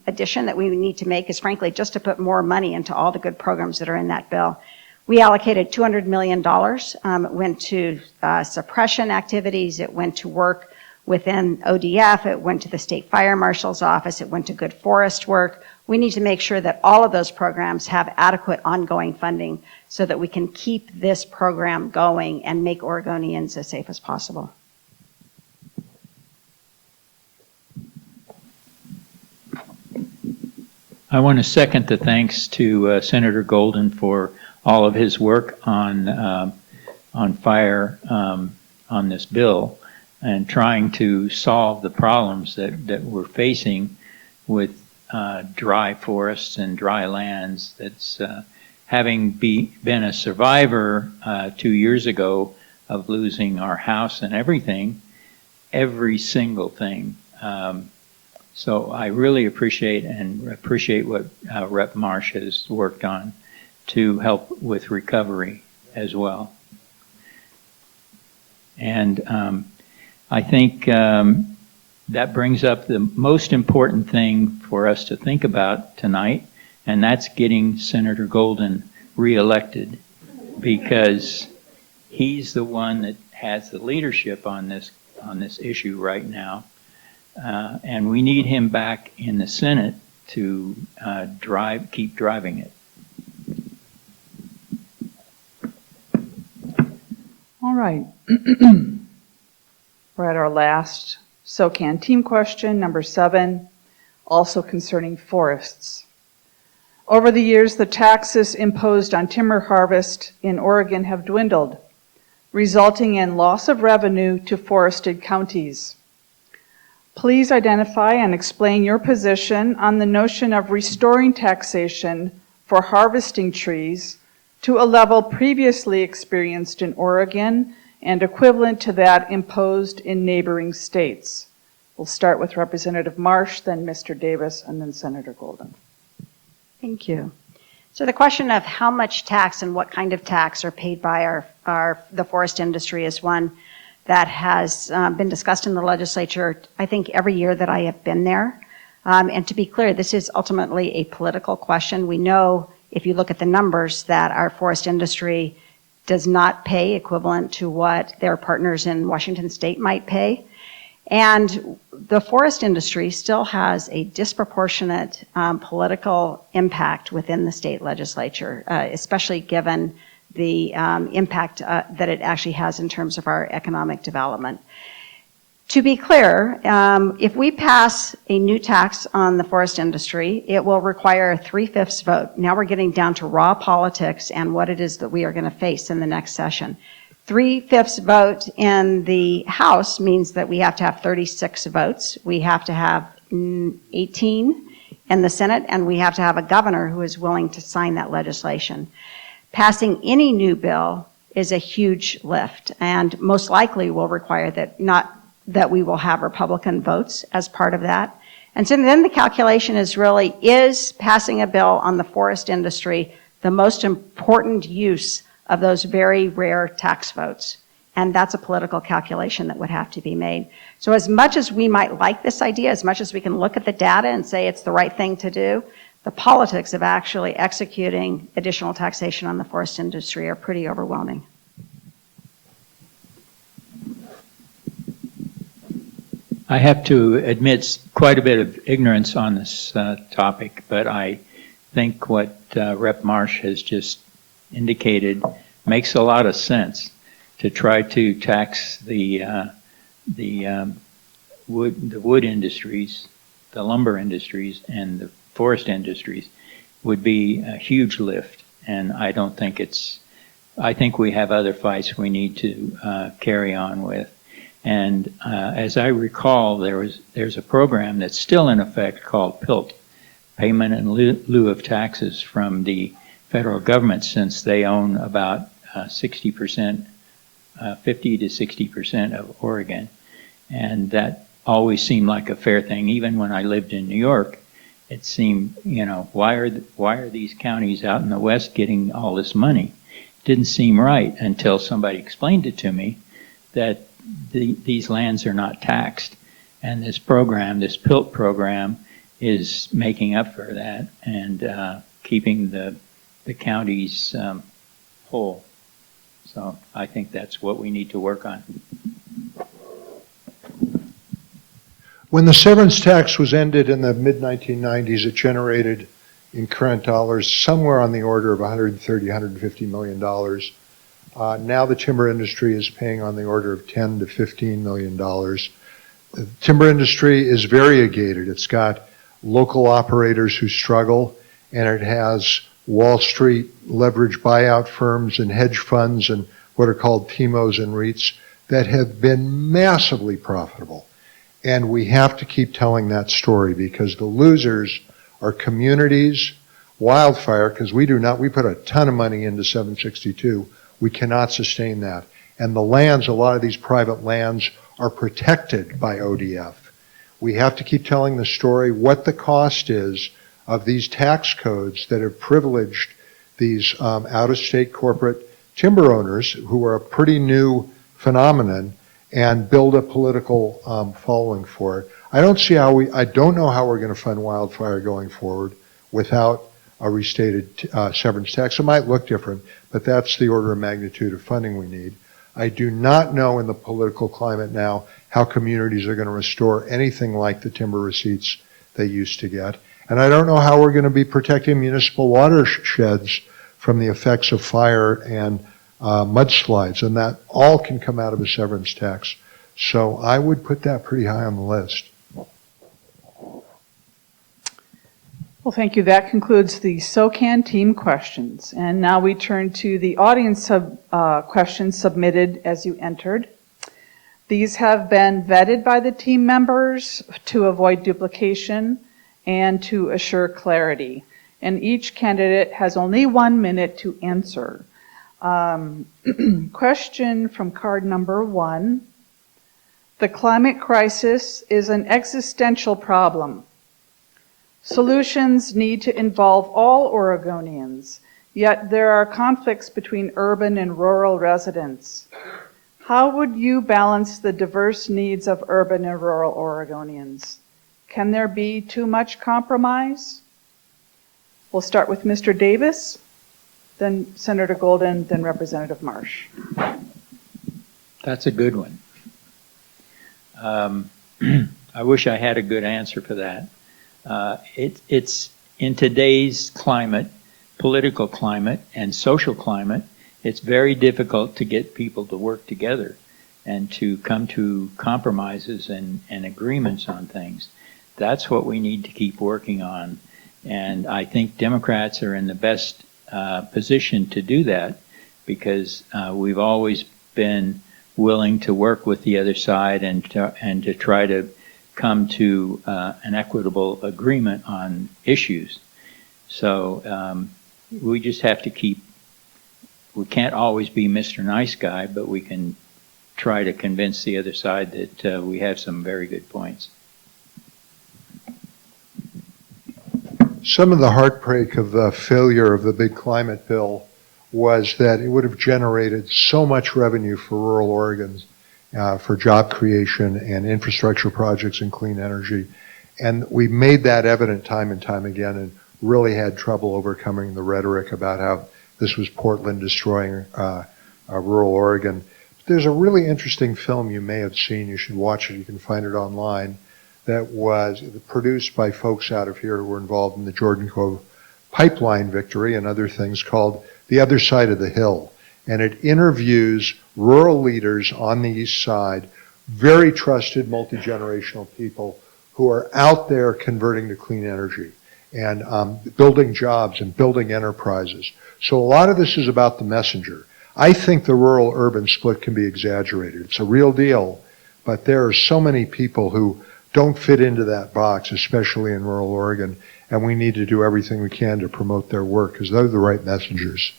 addition that we need to make is, frankly, just to put more money into all the good programs that are in that bill. We allocated $200 million. It went to suppression activities. It went to work within ODF, it went to the State Fire Marshal's office, it went to Good Forest Work. We need to make sure that all of those programs have adequate ongoing funding so that we can keep this program going and make Oregonians as safe as possible. I want to second the thanks to Senator Golden for all of his work on fire on this bill and trying to solve the problems that we're facing with dry forests and dry lands. That's having been a survivor 2 years ago of losing our house and everything, every single thing. So I really appreciate what Rep. Marsh has worked on to help with recovery as well. And I think that brings up the most important thing for us to think about tonight, and that's getting Senator Golden reelected, because he's the one that has the leadership on this issue right now. And we need him back in the Senate to keep driving it. All right. We're at our last SOCAN team question, number 7, also concerning forests. Over the years, the taxes imposed on timber harvest in Oregon have dwindled, resulting in loss of revenue to forested counties. Please identify and explain your position on the notion of restoring taxation for harvesting trees to a level previously experienced in Oregon and equivalent to that imposed in neighboring states. We'll start with Representative Marsh, then Mr. Davis, and then Senator Golden. Thank you. So the question of how much tax and what kind of tax are paid by the forest industry is one that has been discussed in the legislature, I think, every year that I have been there. And to be clear, this is ultimately a political question. We know, if you look at the numbers, that our forest industry does not pay equivalent to what their partners in Washington state might pay. And the forest industry still has a disproportionate political impact within the state legislature, especially given the impact that it actually has in terms of our economic development. To be clear, if we pass a new tax on the forest industry, it will require a 3/5 vote. Now we're getting down to raw politics and what it is that we are going to face in the next session. 3/5 vote in the House means that we have to have 36 votes. We have to have 18 in the Senate, and we have to have a governor who is willing to sign that legislation. Passing any new bill is a huge lift, and most likely will require that we will have Republican votes as part of that. And so then the calculation is really, is passing a bill on the forest industry the most important use of those very rare tax votes? And that's a political calculation that would have to be made. So as much as we might like this idea, as much as we can look at the data and say it's the right thing to do, the politics of actually executing additional taxation on the forest industry are pretty overwhelming. I have to admit quite a bit of ignorance on this topic, but I think what Rep. Marsh has just indicated makes a lot of sense, to try to tax the wood industries, the lumber industries, and the forest industries would be a huge lift. And I don't think I think we have other fights we need to carry on with. And as I recall, there's a program that's still in effect called PILT, Payment in Lieu of Taxes, from the federal government, since they own about 60%, 50 to 60% of Oregon. And that always seemed like a fair thing. Even when I lived in New York, it seemed, why are these counties out in the West getting all this money? It didn't seem right until somebody explained it to me that these lands are not taxed. And this program, this PILT program, is making up for that and keeping the counties whole. So I think that's what we need to work on. When the severance tax was ended in the mid-1990s, it generated, in current dollars, somewhere on the order of $130, $150 million. Now the timber industry is paying on the order of $10 to $15 million. The timber industry is variegated. It's got local operators who struggle, and it has Wall Street leveraged buyout firms and hedge funds and what are called TIMOs and REITs that have been massively profitable. And we have to keep telling that story because the losers are communities, wildfire, because we put a ton of money into 762. We cannot sustain that. And the lands, a lot of these private lands are protected by ODF. We have to keep telling the story, what the cost is of these tax codes that have privileged these out-of-state corporate timber owners who are a pretty new phenomenon and build a political following for it. I don't know how we're going to fund wildfire going forward without a restated severance tax. It might look different, but that's the order of magnitude of funding we need. I do not know in the political climate now how communities are going to restore anything like the timber receipts they used to get. And I don't know how we're going to be protecting municipal watersheds from the effects of fire and mudslides, and that all can come out of a severance tax. So I would put that pretty high on the list. Well, thank you. That concludes the SOCAN team questions. And now we turn to the audience questions submitted as you entered. These have been vetted by the team members to avoid duplication and to assure clarity. And each candidate has only 1 minute to answer. Question from card number 1. The climate crisis is an existential problem. Solutions need to involve all Oregonians, yet there are conflicts between urban and rural residents. How would you balance the diverse needs of urban and rural Oregonians? Can there be too much compromise? We'll start with Mr. Davis, then Senator Golden, then Representative Marsh. That's a good one. I wish I had a good answer for that. It's in today's climate, political climate and social climate, it's very difficult to get people to work together and to come to compromises and agreements on things. That's what we need to keep working on. And I think Democrats are in the best position to do that because we've always been willing to work with the other side and to try to come to an equitable agreement on issues. So we just have to we can't always be Mr. Nice Guy, but we can try to convince the other side that we have some very good points. Some of the heartbreak of the failure of the big climate bill was that it would have generated so much revenue for rural Oregon for job creation and infrastructure projects and clean energy. And we made that evident time and time again and really had trouble overcoming the rhetoric about how this was Portland destroying rural Oregon. There's a really interesting film you may have seen. You should watch it. You can find it online. That was produced by folks out of here who were involved in the Jordan Cove pipeline victory and other things, called The Other Side of the Hill. And it interviews rural leaders on the east side, very trusted multi-generational people who are out there converting to clean energy and building jobs and building enterprises. So a lot of this is about the messenger. I think the rural-urban split can be exaggerated. It's a real deal, but there are so many people who don't fit into that box, especially in rural Oregon, and we need to do everything we can to promote their work because they're the right messengers.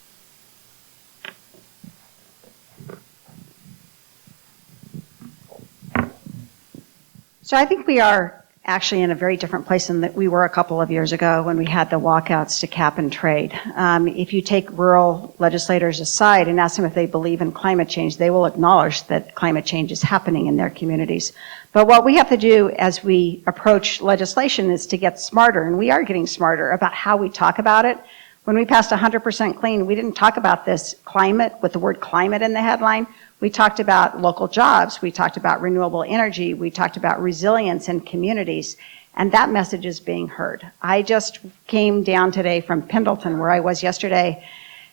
So I think we are actually in a very different place than that we were a couple of years ago when we had the walkouts to cap and trade. If you take rural legislators aside and ask them if they believe in climate change, they will acknowledge that climate change is happening in their communities. But what we have to do as we approach legislation is to get smarter, and we are getting smarter about how we talk about it. When we passed 100% clean, we didn't talk about this climate with the word climate in the headline. We talked about local jobs. We talked about renewable energy. We talked about resilience in communities. And that message is being heard. I just came down today from Pendleton, where I was yesterday,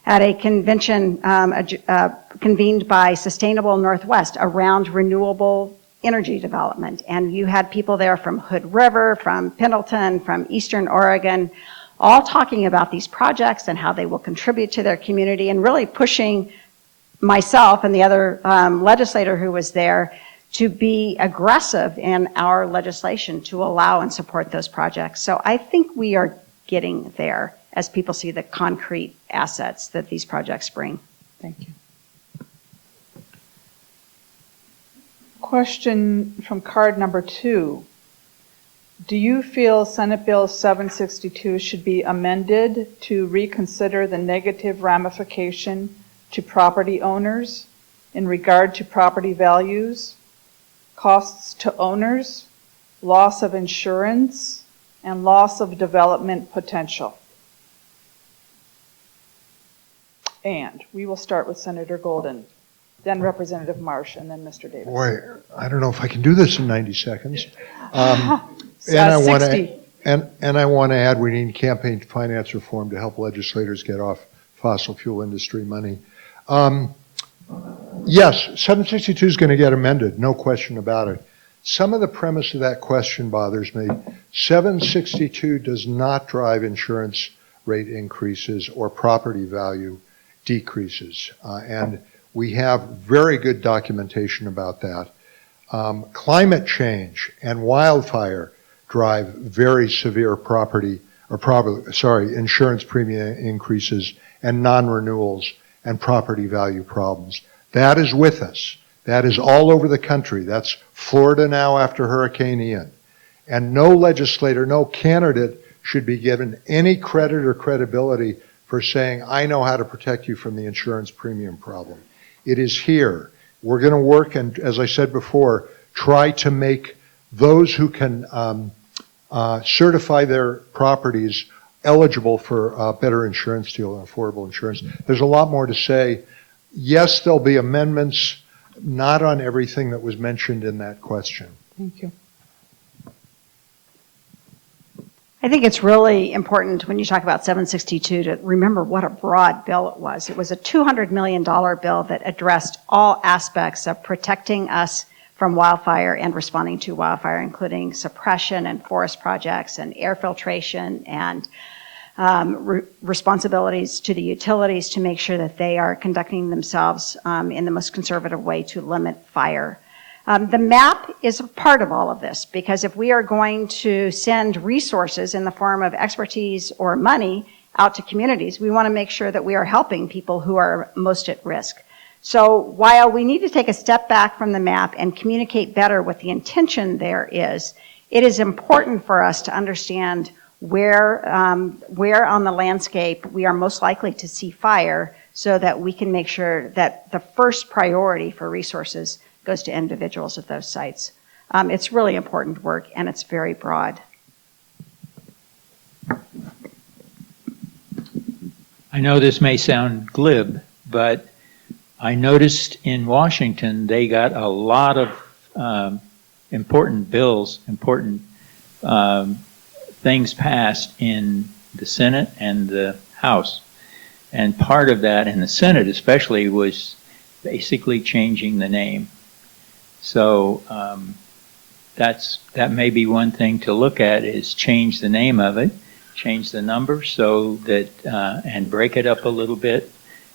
at a convention convened by Sustainable Northwest around renewable energy development. And you had people there from Hood River, from Pendleton, from Eastern Oregon, all talking about these projects and how they will contribute to their community, and really pushing myself and the other legislator who was there to be aggressive in our legislation to allow and support those projects. So I think we are getting there as people see the concrete assets that these projects bring. Thank you. Question from card number 2. Do you feel Senate Bill 762 should be amended to reconsider the negative ramification to property owners in regard to property values, costs to owners, loss of insurance, and loss of development potential? And we will start with Senator Golden, then Representative Marsh, and then Mr. Davis. Boy, I don't know if I can do this in 90 seconds. And I want 60. I want to add, we need campaign finance reform to help legislators get off fossil fuel industry money. Yes, 762 is going to get amended, no question about it. Some of the premise of that question bothers me. 762 does not drive insurance rate increases or property value decreases. And we have very good documentation about that. Climate change and wildfire drive very severe insurance premium increases and non-renewals and property value problems. That is with us. That is all over the country. That's Florida now after Hurricane Ian. And no legislator, no candidate should be given any credit or credibility for saying, I know how to protect you from the insurance premium problem. It is here. We're going to work, and as I said before, try to make those who can certify their properties eligible for a better insurance deal and affordable insurance. There's a lot more to say. Yes, there'll be amendments, not on everything that was mentioned in that question. Thank you. I think it's really important when you talk about 762 to remember what a broad bill it was. It was a $200 million bill that addressed all aspects of protecting us from wildfire and responding to wildfire, including suppression and forest projects and air filtration and responsibilities to the utilities to make sure that they are conducting themselves in the most conservative way to limit fire. The map is a part of all of this, because if we are going to send resources in the form of expertise or money out to communities, we want to make sure that we are helping people who are most at risk. So while we need to take a step back from the map and communicate better what the intention there is, it is important for us to understand where on the landscape we are most likely to see fire, so that we can make sure that the first priority for resources goes to individuals at those sites. It's really important work, and it's very broad. I know this may sound glib, but I noticed in Washington they got a lot of important bills, important things passed in the Senate and the House. And part of that in the Senate especially was basically changing the name. So that may be one thing to look at, is change the name of it, change the number so that, and break it up a little bit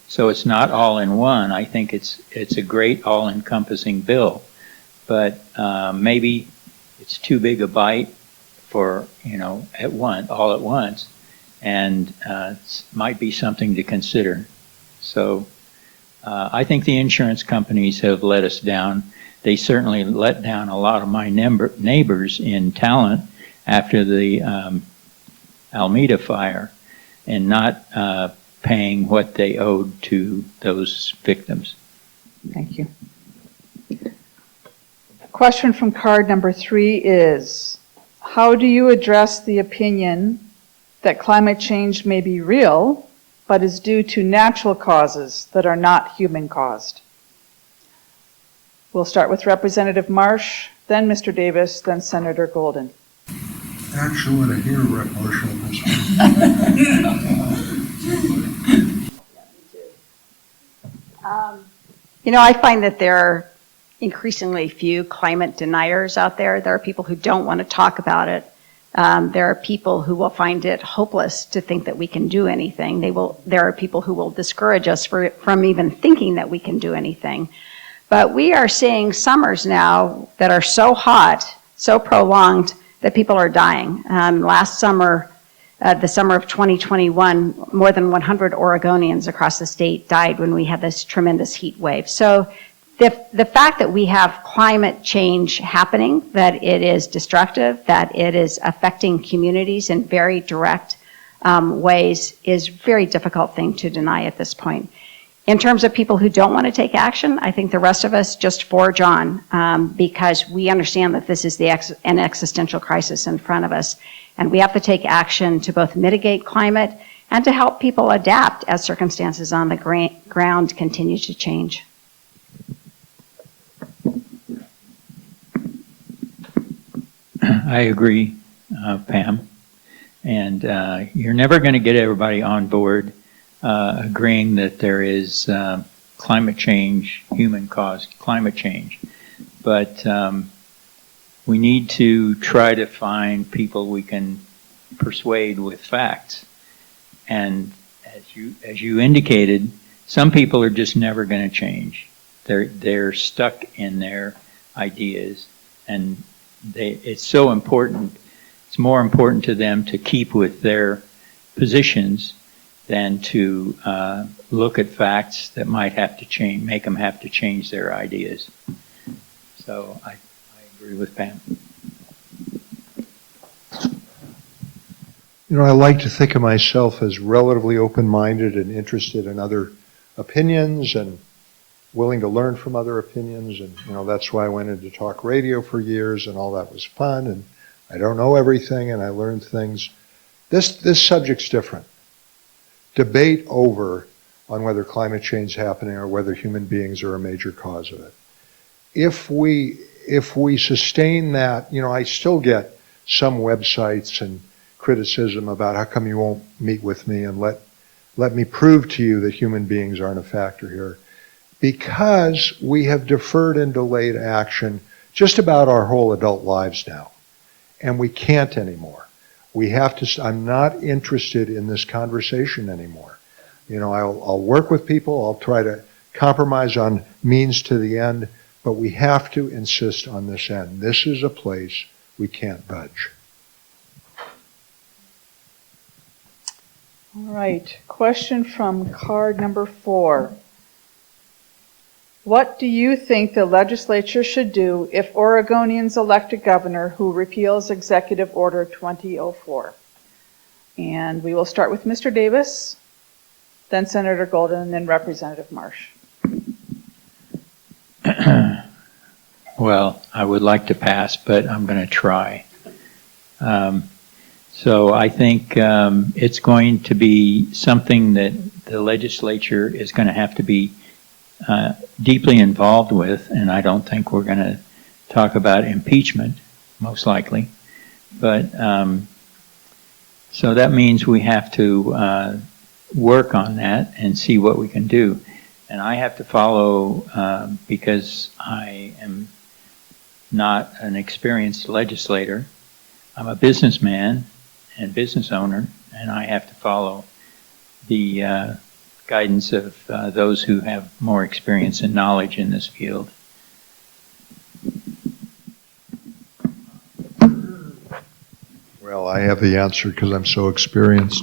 so it's not all in one. I think it's a great all-encompassing bill, but maybe it's too big a bite for, all at once, and might be something to consider. So I think the insurance companies have let us down. They certainly let down a lot of my neighbors in Talent after the Alameda fire, and not paying what they owed to those victims. Thank you. Question from card number 3 is, how do you address the opinion that climate change may be real, but is due to natural causes that are not human caused? We'll start with Representative Marsh, then Mr. Davis, then Senator Golden. Actually, want to hear Rep. Marsh on this one. I find that there are increasingly few climate deniers out there. There are people who don't want to talk about it. There are people who will find it hopeless to think that we can do anything. There are people who will discourage us from even thinking that we can do anything. But we are seeing summers now that are so hot, so prolonged, that people are dying. Last summer, the summer of 2021, more than 100 Oregonians across the state died when we had this tremendous heat wave. So the fact that we have climate change happening, that it is destructive, that it is affecting communities in very direct ways, is a very difficult thing to deny at this point. In terms of people who don't want to take action, I think the rest of us just forge on because we understand that this is an existential crisis in front of us. And we have to take action to both mitigate climate and to help people adapt as circumstances on the ground continue to change. I agree, Pam. And you're never going to get everybody on board agreeing that there is climate change, human-caused climate change. But we need to try to find people we can persuade with facts. And as you indicated, some people are just never going to change. They're stuck in their ideas, and it's so important. It's more important to them to keep with their positions than to look at facts that might have to change, make them have to change their ideas. So I agree with Pam. I like to think of myself as relatively open-minded and interested in other opinions and willing to learn from other opinions. And, that's why I went into talk radio for years, and all that was fun. And I don't know everything, and I learned things. This subject's different. Debate over on whether climate change is happening or whether human beings are a major cause of it. If we sustain that, I still get some websites and criticism about how come you won't meet with me and let me prove to you that human beings aren't a factor here. Because we have deferred and delayed action just about our whole adult lives now. And we can't anymore. We have to, I'm not interested in this conversation anymore. I'll work with people, I'll try to compromise on means to the end, but we have to insist on this end. This is a place we can't budge. All right, question from card number 4. What do you think the legislature should do if Oregonians elect a governor who repeals Executive Order 2004? And we will start with Mr. Davis, then Senator Golden, and then Representative Marsh. Well, I would like to pass, but I'm going to try. So I think it's going to be something that the legislature is going to have to be deeply involved with, and I don't think we're going to talk about impeachment, most likely. But so that means we have to work on that and see what we can do. And I have to follow, because I am not an experienced legislator. I'm a businessman and business owner, and I have to follow the guidance of those who have more experience and knowledge in this field. Well, I have the answer because I'm so experienced.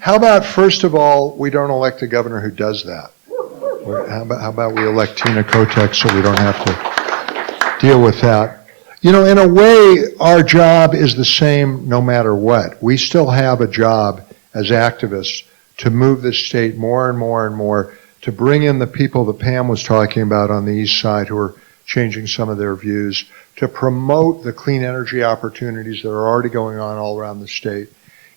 How about, first of all, we don't elect a governor who does that? How about we elect Tina Kotek so we don't have to deal with that? In a way, our job is the same no matter what. We still have a job as activists to move this state more and more and more, to bring in the people that Pam was talking about on the east side who are changing some of their views, to promote the clean energy opportunities that are already going on all around the state,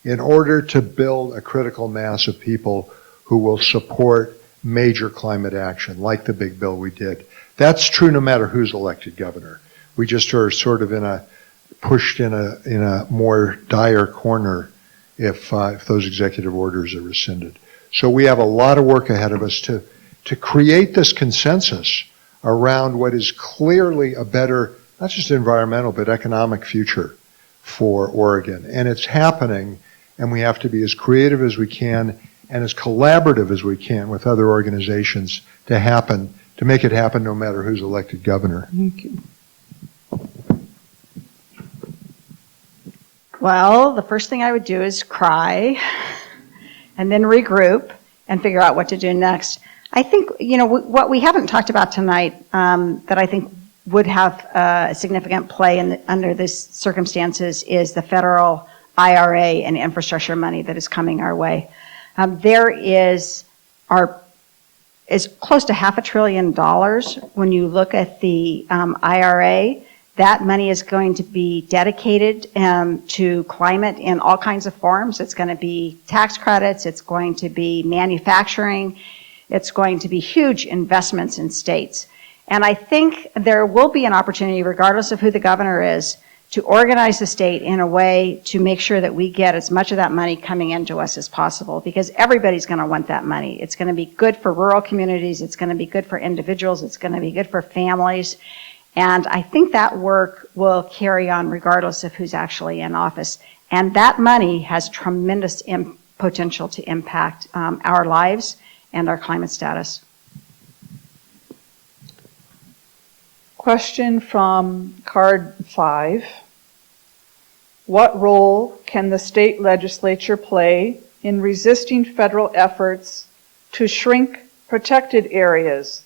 in order to build a critical mass of people who will support major climate action, like the big bill we did. That's true no matter who's elected governor. We just are sort of pushed in a more dire corner if those executive orders are rescinded. So we have a lot of work ahead of us to create this consensus around what is clearly a better, not just environmental, but economic future for Oregon. And it's happening, and we have to be as creative as we can and as collaborative as we can with other organizations to make it happen no matter who's elected governor. Thank you. Well, the first thing I would do is cry and then regroup and figure out what to do next. I think, what we haven't talked about tonight that I think would have a significant play under these circumstances is the federal IRA and infrastructure money that is coming our way. There is close to $500 billion when you look at the IRA. That money is going to be dedicated to climate in all kinds of forms. It's going to be tax credits, it's going to be manufacturing, it's going to be huge investments in states. And I think there will be an opportunity, regardless of who the governor is, to organize the state in a way to make sure that we get as much of that money coming into us as possible, because everybody's going to want that money. It's going to be good for rural communities, it's going to be good for individuals, it's going to be good for families. And I think that work will carry on regardless of who's actually in office. And that money has tremendous potential to impact our lives and our climate status. Question from card 5. What role can the state legislature play in resisting federal efforts to shrink protected areas,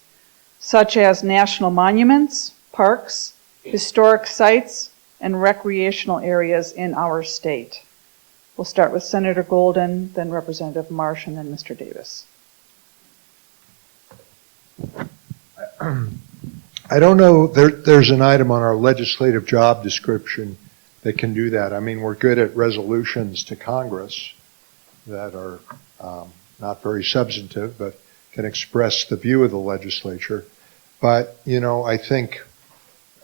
such as national monuments, parks, historic sites, and recreational areas in our state? We'll start with Senator Golden, then Representative Marsh, and then Mr. Davis. I don't know, there's an item on our legislative job description that can do that. I mean, we're good at resolutions to Congress that are not very substantive, but can express the view of the legislature. But, I think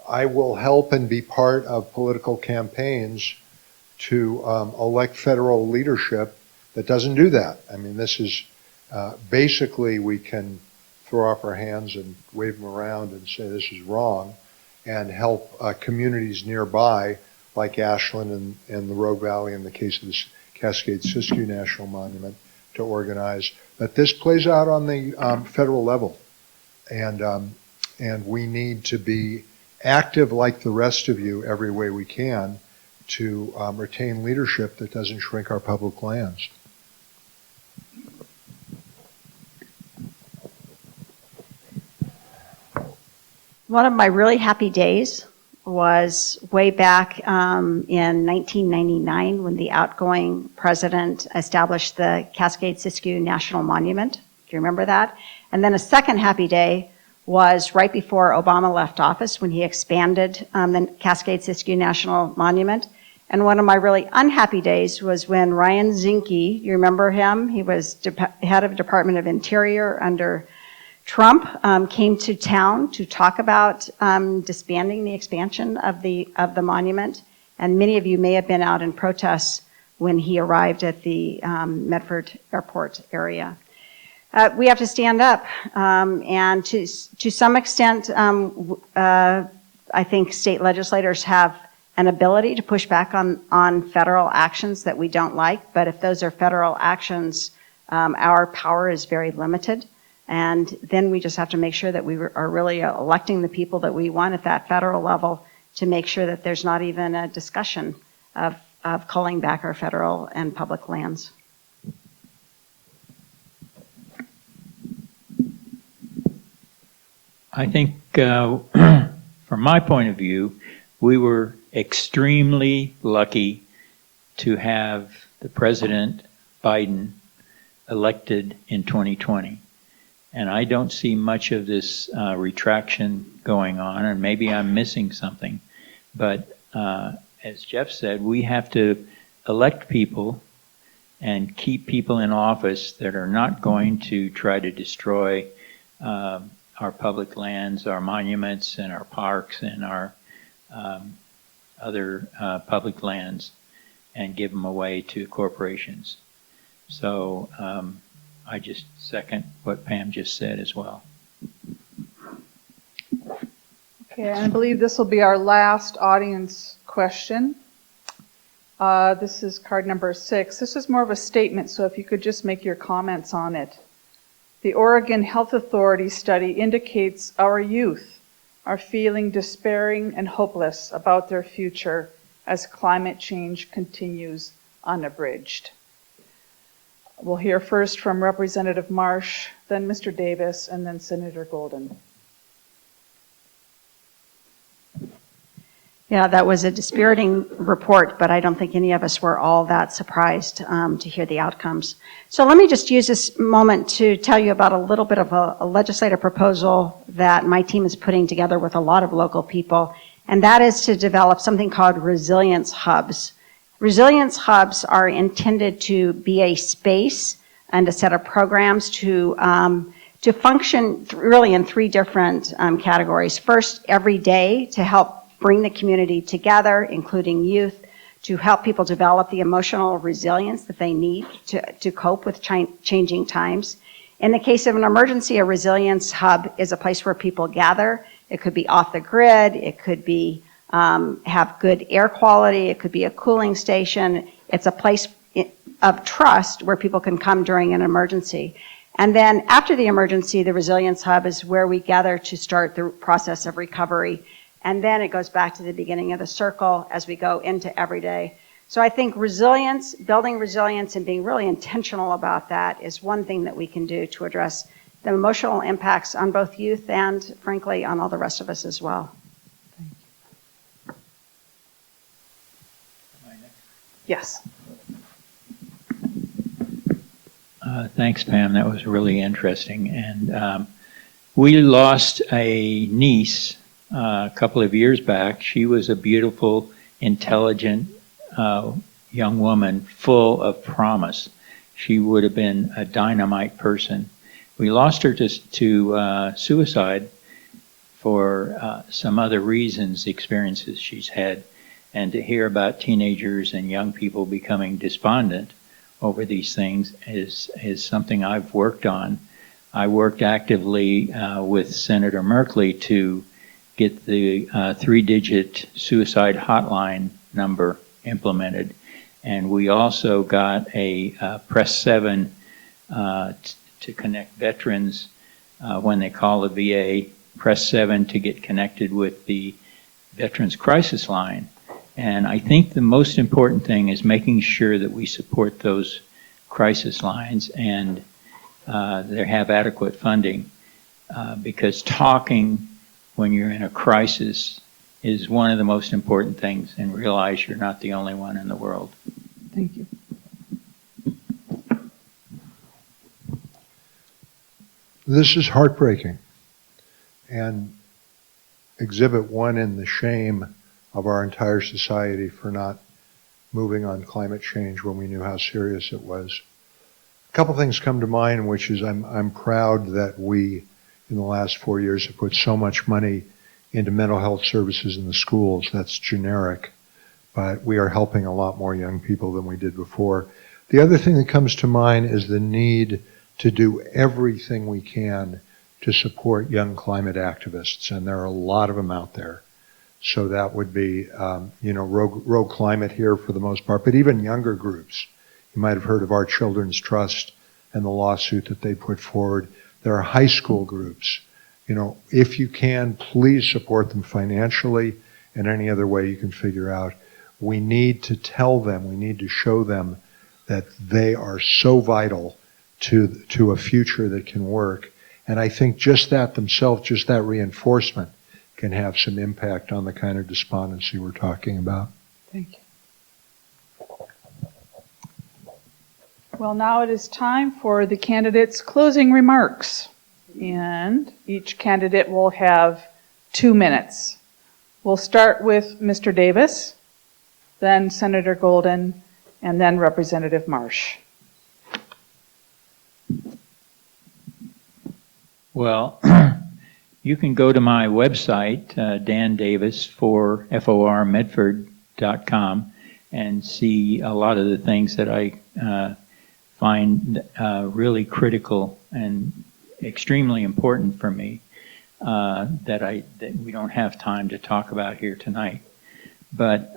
I will help and be part of political campaigns to elect federal leadership that doesn't do that. I mean, this is basically we can throw up our hands and wave them around and say this is wrong and help communities nearby like Ashland and the Rogue Valley in the case of the Cascade-Siskiyou National Monument to organize. But this plays out on the federal level, and we need to be active like the rest of you every way we can to retain leadership that doesn't shrink our public lands. One of my really happy days was way back in 1999 when the outgoing president established the Cascade-Siskiyou National Monument. Do you remember that? And then a second happy day was right before Obama left office when he expanded the Cascade-Siskiyou National Monument. And one of my really unhappy days was when Ryan Zinke, you remember him? He was head of Department of Interior under Trump, came to town to talk about disbanding the expansion of the monument. And many of you may have been out in protests when he arrived at the Medford Airport area. We have to stand up, and to some extent, I think state legislators have an ability to push back on federal actions that we don't like, but if those are federal actions, our power is very limited, and then we just have to make sure that we are really electing the people that we want at that federal level to make sure that there's not even a discussion of culling back our federal and public lands. I think, from my point of view, we were extremely lucky to have the President Biden elected in 2020. And I don't see much of this retraction going on, and maybe I'm missing something. But as Jeff said, we have to elect people and keep people in office that are not going to try to destroy our public lands, our monuments, and our parks, and our other public lands, and give them away to corporations. So I just second what Pam just said as well. Okay, and I believe this will be our last audience question. This is card number 6. This is more of a statement, so if you could just make your comments on it. The Oregon Health Authority study indicates our youth are feeling despairing and hopeless about their future as climate change continues unabridged. We'll hear first from Representative Marsh, then Mr. Davis, and then Senator Golden. Yeah, that was a dispiriting report, but I don't think any of us were all that surprised to hear the outcomes. So let me just use this moment to tell you about a little bit of a legislative proposal that my team is putting together with a lot of local people, and that is to develop something called resilience hubs. Resilience hubs are intended to be a space and a set of programs to function really in 3 different categories. First, every day to help bring the community together, including youth, to help people develop the emotional resilience that they need to cope with changing times. In the case of an emergency, a resilience hub is a place where people gather. It could be off the grid. It could be have good air quality. It could be a cooling station. It's a place of trust where people can come during an emergency. And then after the emergency, the resilience hub is where we gather to start the process of recovery. And then it goes back to the beginning of the circle as we go into everyday. So I think resilience, building resilience and being really intentional about that is one thing that we can do to address the emotional impacts on both youth and, frankly, on all the rest of us as well. Yes. Thanks, Pam. That was really interesting. And we lost a niece a couple of years back. She was a beautiful, intelligent young woman full of promise. She would have been a dynamite person. We lost her to suicide for some other reasons, experiences she's had. And to hear about teenagers and young people becoming despondent over these things is something I've worked on. I worked actively with Senator Merkley to get the 3-digit suicide hotline number implemented. And we also got a Press 7 to connect veterans when they call the VA, Press 7 to get connected with the Veterans Crisis Line. And I think the most important thing is making sure that we support those crisis lines and they have adequate funding because talking when you're in a crisis is one of the most important things, and realize you're not the only one in the world. Thank you. This is heartbreaking and exhibit one in the shame of our entire society for not moving on climate change when we knew how serious it was. A couple things come to mind, which is I'm proud that we, in the last 4 years, have put so much money into mental health services in the schools. That's generic, but we are helping a lot more young people than we did before. The other thing that comes to mind is the need to do everything we can to support young climate activists, and there are a lot of them out there. So that would be, Rogue Climate here for the most part, but even younger groups. You might have heard of Our Children's Trust and the lawsuit that they put forward. There are high school groups. If you can, please support them financially and any other way you can figure out. We need to tell them, we need to show them that they are so vital to a future that can work. And I think just that themselves, just that reinforcement can have some impact on the kind of despondency we're talking about. Thank you. Well, now it is time for the candidates' closing remarks. And each candidate will have 2 minutes. We'll start with Mr. Davis, then Senator Golden, and then Representative Marsh. Well, you can go to my website, Dan Davis for FORMedford.com, and see a lot of the things that I find really critical and extremely important for me that we don't have time to talk about here tonight. But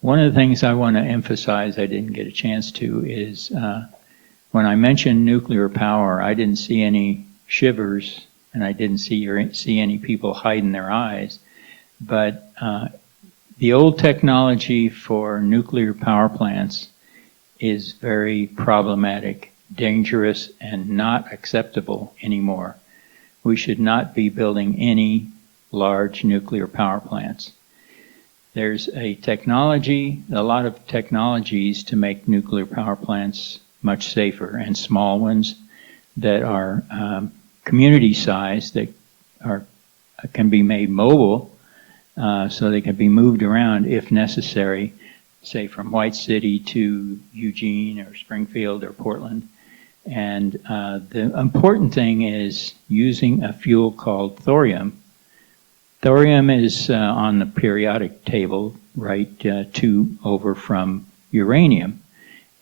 one of the things I want to emphasize I didn't get a chance to is when I mentioned nuclear power, I didn't see any shivers and I didn't see any people hiding their eyes. But the old technology for nuclear power plants is very problematic, dangerous, and not acceptable anymore. We should not be building any large nuclear power plants. There's a lot of technologies to make nuclear power plants much safer, and small ones that are community size that can be made mobile so they can be moved around if necessary, say from White City to Eugene or Springfield or Portland. And the important thing is using a fuel called thorium. Thorium is on the periodic table, right, 2 over from uranium.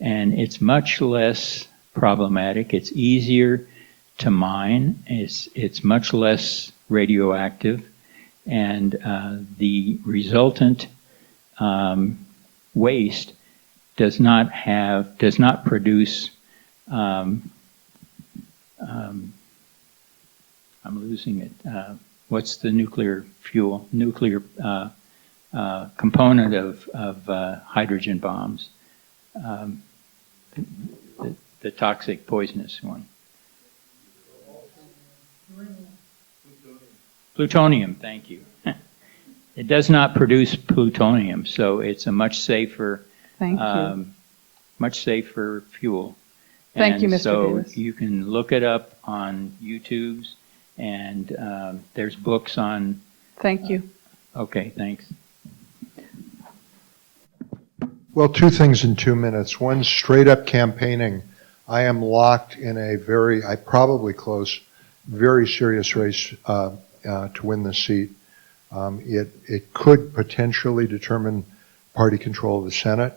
And it's much less problematic. It's easier to mine. It's much less radioactive. And the resultant waste does not produce I'm losing it. What's the nuclear component of hydrogen bombs? The toxic, poisonous one. Plutonium, thank you. It does not produce plutonium, so it's a much safer, Thank you. much safer fuel. Thank you, Mr. So Davis. you can look it up on YouTube's, and there's books on. Thank you. Okay, thanks. Well, 2 things in 2 minutes. One, straight up campaigning. I am locked in I probably close, very serious race to win the seat. It could potentially determine party control of the Senate.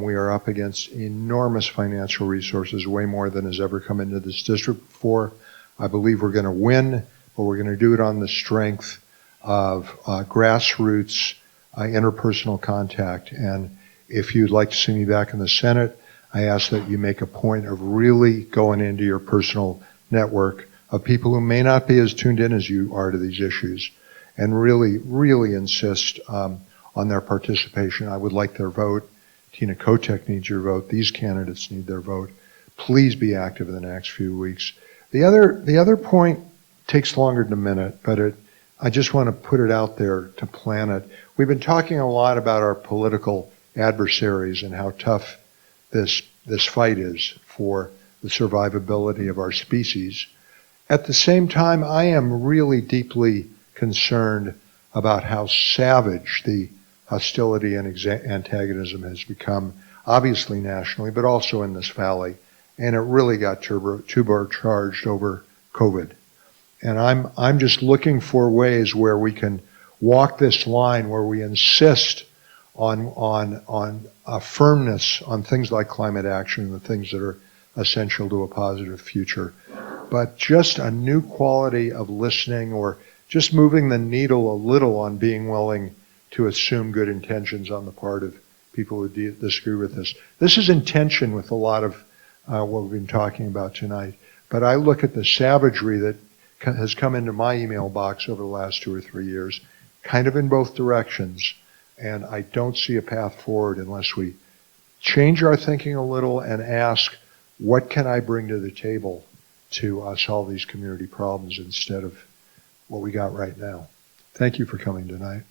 We are up against enormous financial resources, way more than has ever come into this district before. I believe we're going to win, but we're going to do it on the strength of grassroots interpersonal contact. And if you'd like to see me back in the Senate, I ask that you make a point of really going into your personal network of people who may not be as tuned in as you are to these issues, and really, really insist on their participation. I would like their vote. Tina Kotek needs your vote. These candidates need their vote. Please be active in the next few weeks. The other point takes longer than a minute, but I just want to put it out there to plan it. We've been talking a lot about our political adversaries and how tough this fight is for the survivability of our species. At the same time, I am really deeply concerned about how savage the hostility and antagonism has become, obviously nationally, but also in this valley. And it really got turbocharged over COVID. And I'm just looking for ways where we can walk this line, where we insist on a firmness on things like climate action and the things that are essential to a positive future. But just a new quality of listening, or just moving the needle a little on being willing to assume good intentions on the part of people who disagree with us. This is in tension with a lot of what we've been talking about tonight. But I look at the savagery that has come into my email box over the last 2 or 3 years, kind of in both directions. And I don't see a path forward unless we change our thinking a little and ask, what can I bring to the table to solve these community problems instead of what we got right now? Thank you for coming tonight.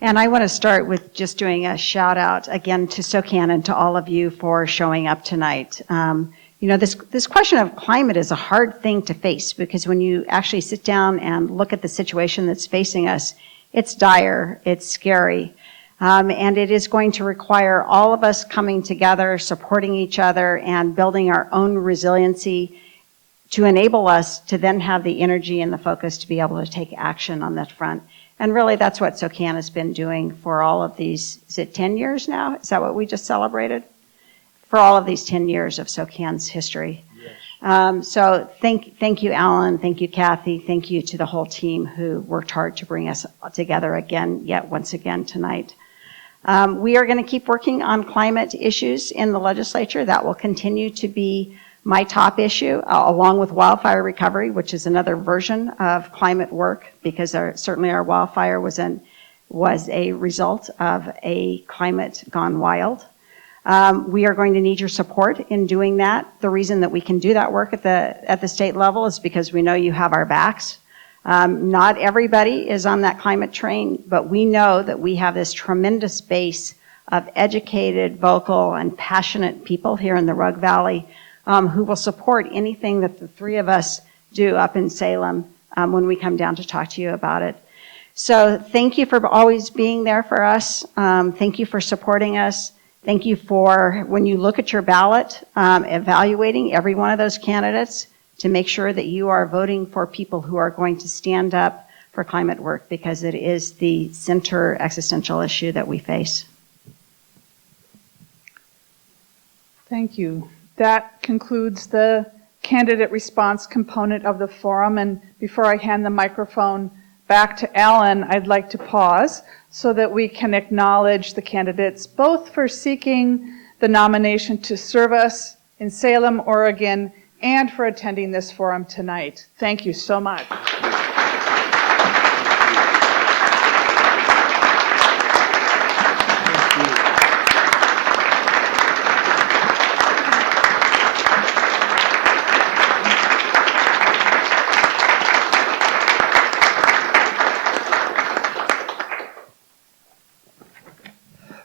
And I want to start with just doing a shout out again to SOCAN and to all of you for showing up tonight. You know, this question of climate is a hard thing to face, because when you actually sit down and look at the situation that's facing us, it's dire, it's scary. And it is going to require all of us coming together, supporting each other, and building our own resiliency to enable us to then have the energy and the focus to be able to take action on that front. And really, that's what SOCAN has been doing for all of these, is it 10 years now? Is that what we just celebrated? For all of these 10 years of SOCAN's history. Yes. So thank you, Alan. Thank you, Kathy. Thank you to the whole team who worked hard to bring us together again, yet once again tonight. We are going to keep working on climate issues in the legislature. That will continue to be my top issue, along with wildfire recovery, which is another version of climate work, because certainly our wildfire was a result of a climate gone wild. We are going to need your support in doing that. The reason that we can do that work at the state level is because we know you have our backs. Not everybody is on that climate train, but we know that we have this tremendous base of educated, vocal, and passionate people here in the Rug Valley who will support anything that the three of us do up in Salem when we come down to talk to you about it. So thank you for always being there for us. Thank you for supporting us. Thank you for, when you look at your ballot, evaluating every one of those candidates to make sure that you are voting for people who are going to stand up for climate work, because it is the center existential issue that we face. Thank you. That concludes the candidate response component of the forum. And before I hand the microphone back to Alan, I'd like to pause so that we can acknowledge the candidates, both for seeking the nomination to serve us in Salem, Oregon, and for attending this forum tonight. Thank you so much.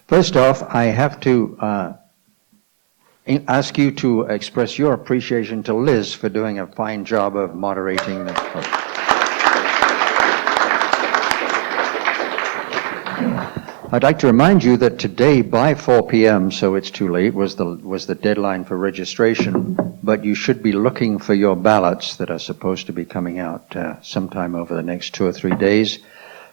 First off, I have to ask you to express your appreciation to Liz for doing a fine job of moderating the program. I'd like to remind you that today by 4 p.m., so it's too late, was the deadline for registration, but you should be looking for your ballots that are supposed to be coming out sometime over the next 2 or 3 days.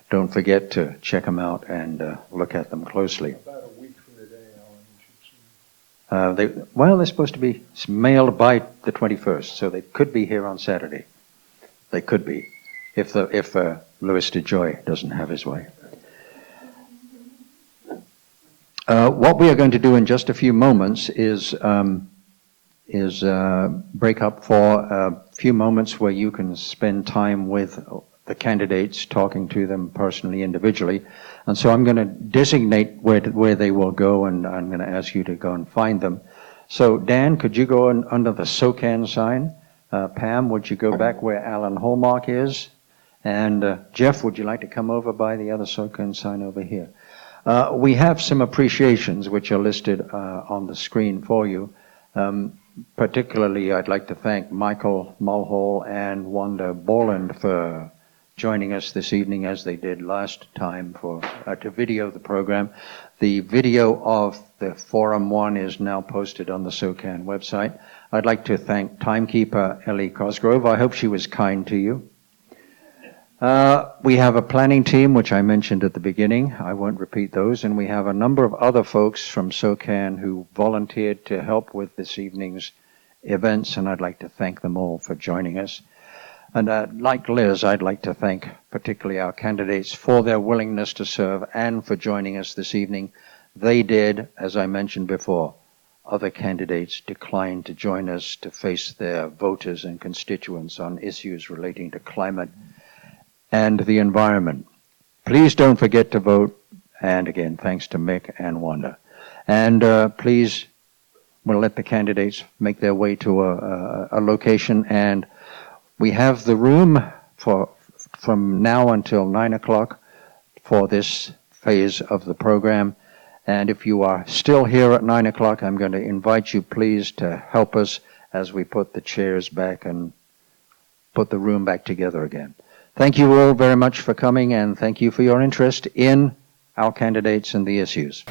Don't forget to check them out and look at them closely. About a week from today, Alan, you should see. They're supposed to be mailed by the 21st, so they could be here on Saturday. They could be, if Louis DeJoy doesn't have his way. What we are going to do in just a few moments is break up for a few moments where you can spend time with the candidates, talking to them personally, individually. And so I'm going to designate where they will go, and I'm going to ask you to go and find them. So Dan, could you go under the SOCAN sign? Pam, would you go back where Alan Hallmark is? And Jeff, would you like to come over by the other SOCAN sign over here? We have some appreciations which are listed on the screen for you. Particularly, I'd like to thank Michael Mulhall and Wanda Borland for joining us this evening, as they did last time, to video the program. The video of the Forum 1 is now posted on the SOCAN website. I'd like to thank timekeeper Ellie Cosgrove. I hope she was kind to you. We have a planning team, which I mentioned at the beginning. I won't repeat those. And we have a number of other folks from SOCAN who volunteered to help with this evening's events, and I'd like to thank them all for joining us. And like Liz, I'd like to thank particularly our candidates for their willingness to serve and for joining us this evening. They did, as I mentioned before. Other candidates declined to join us to face their voters and constituents on issues relating to climate and the environment. Please don't forget to vote. And again, thanks to Mick and Wanda. And please, we'll let the candidates make their way to a location, and we have the room from now until 9 o'clock for this phase of the program. And if you are still here at 9 o'clock, I'm going to invite you, please, to help us as we put the chairs back and put the room back together again. Thank you all very much for coming, and thank you for your interest in our candidates and the issues.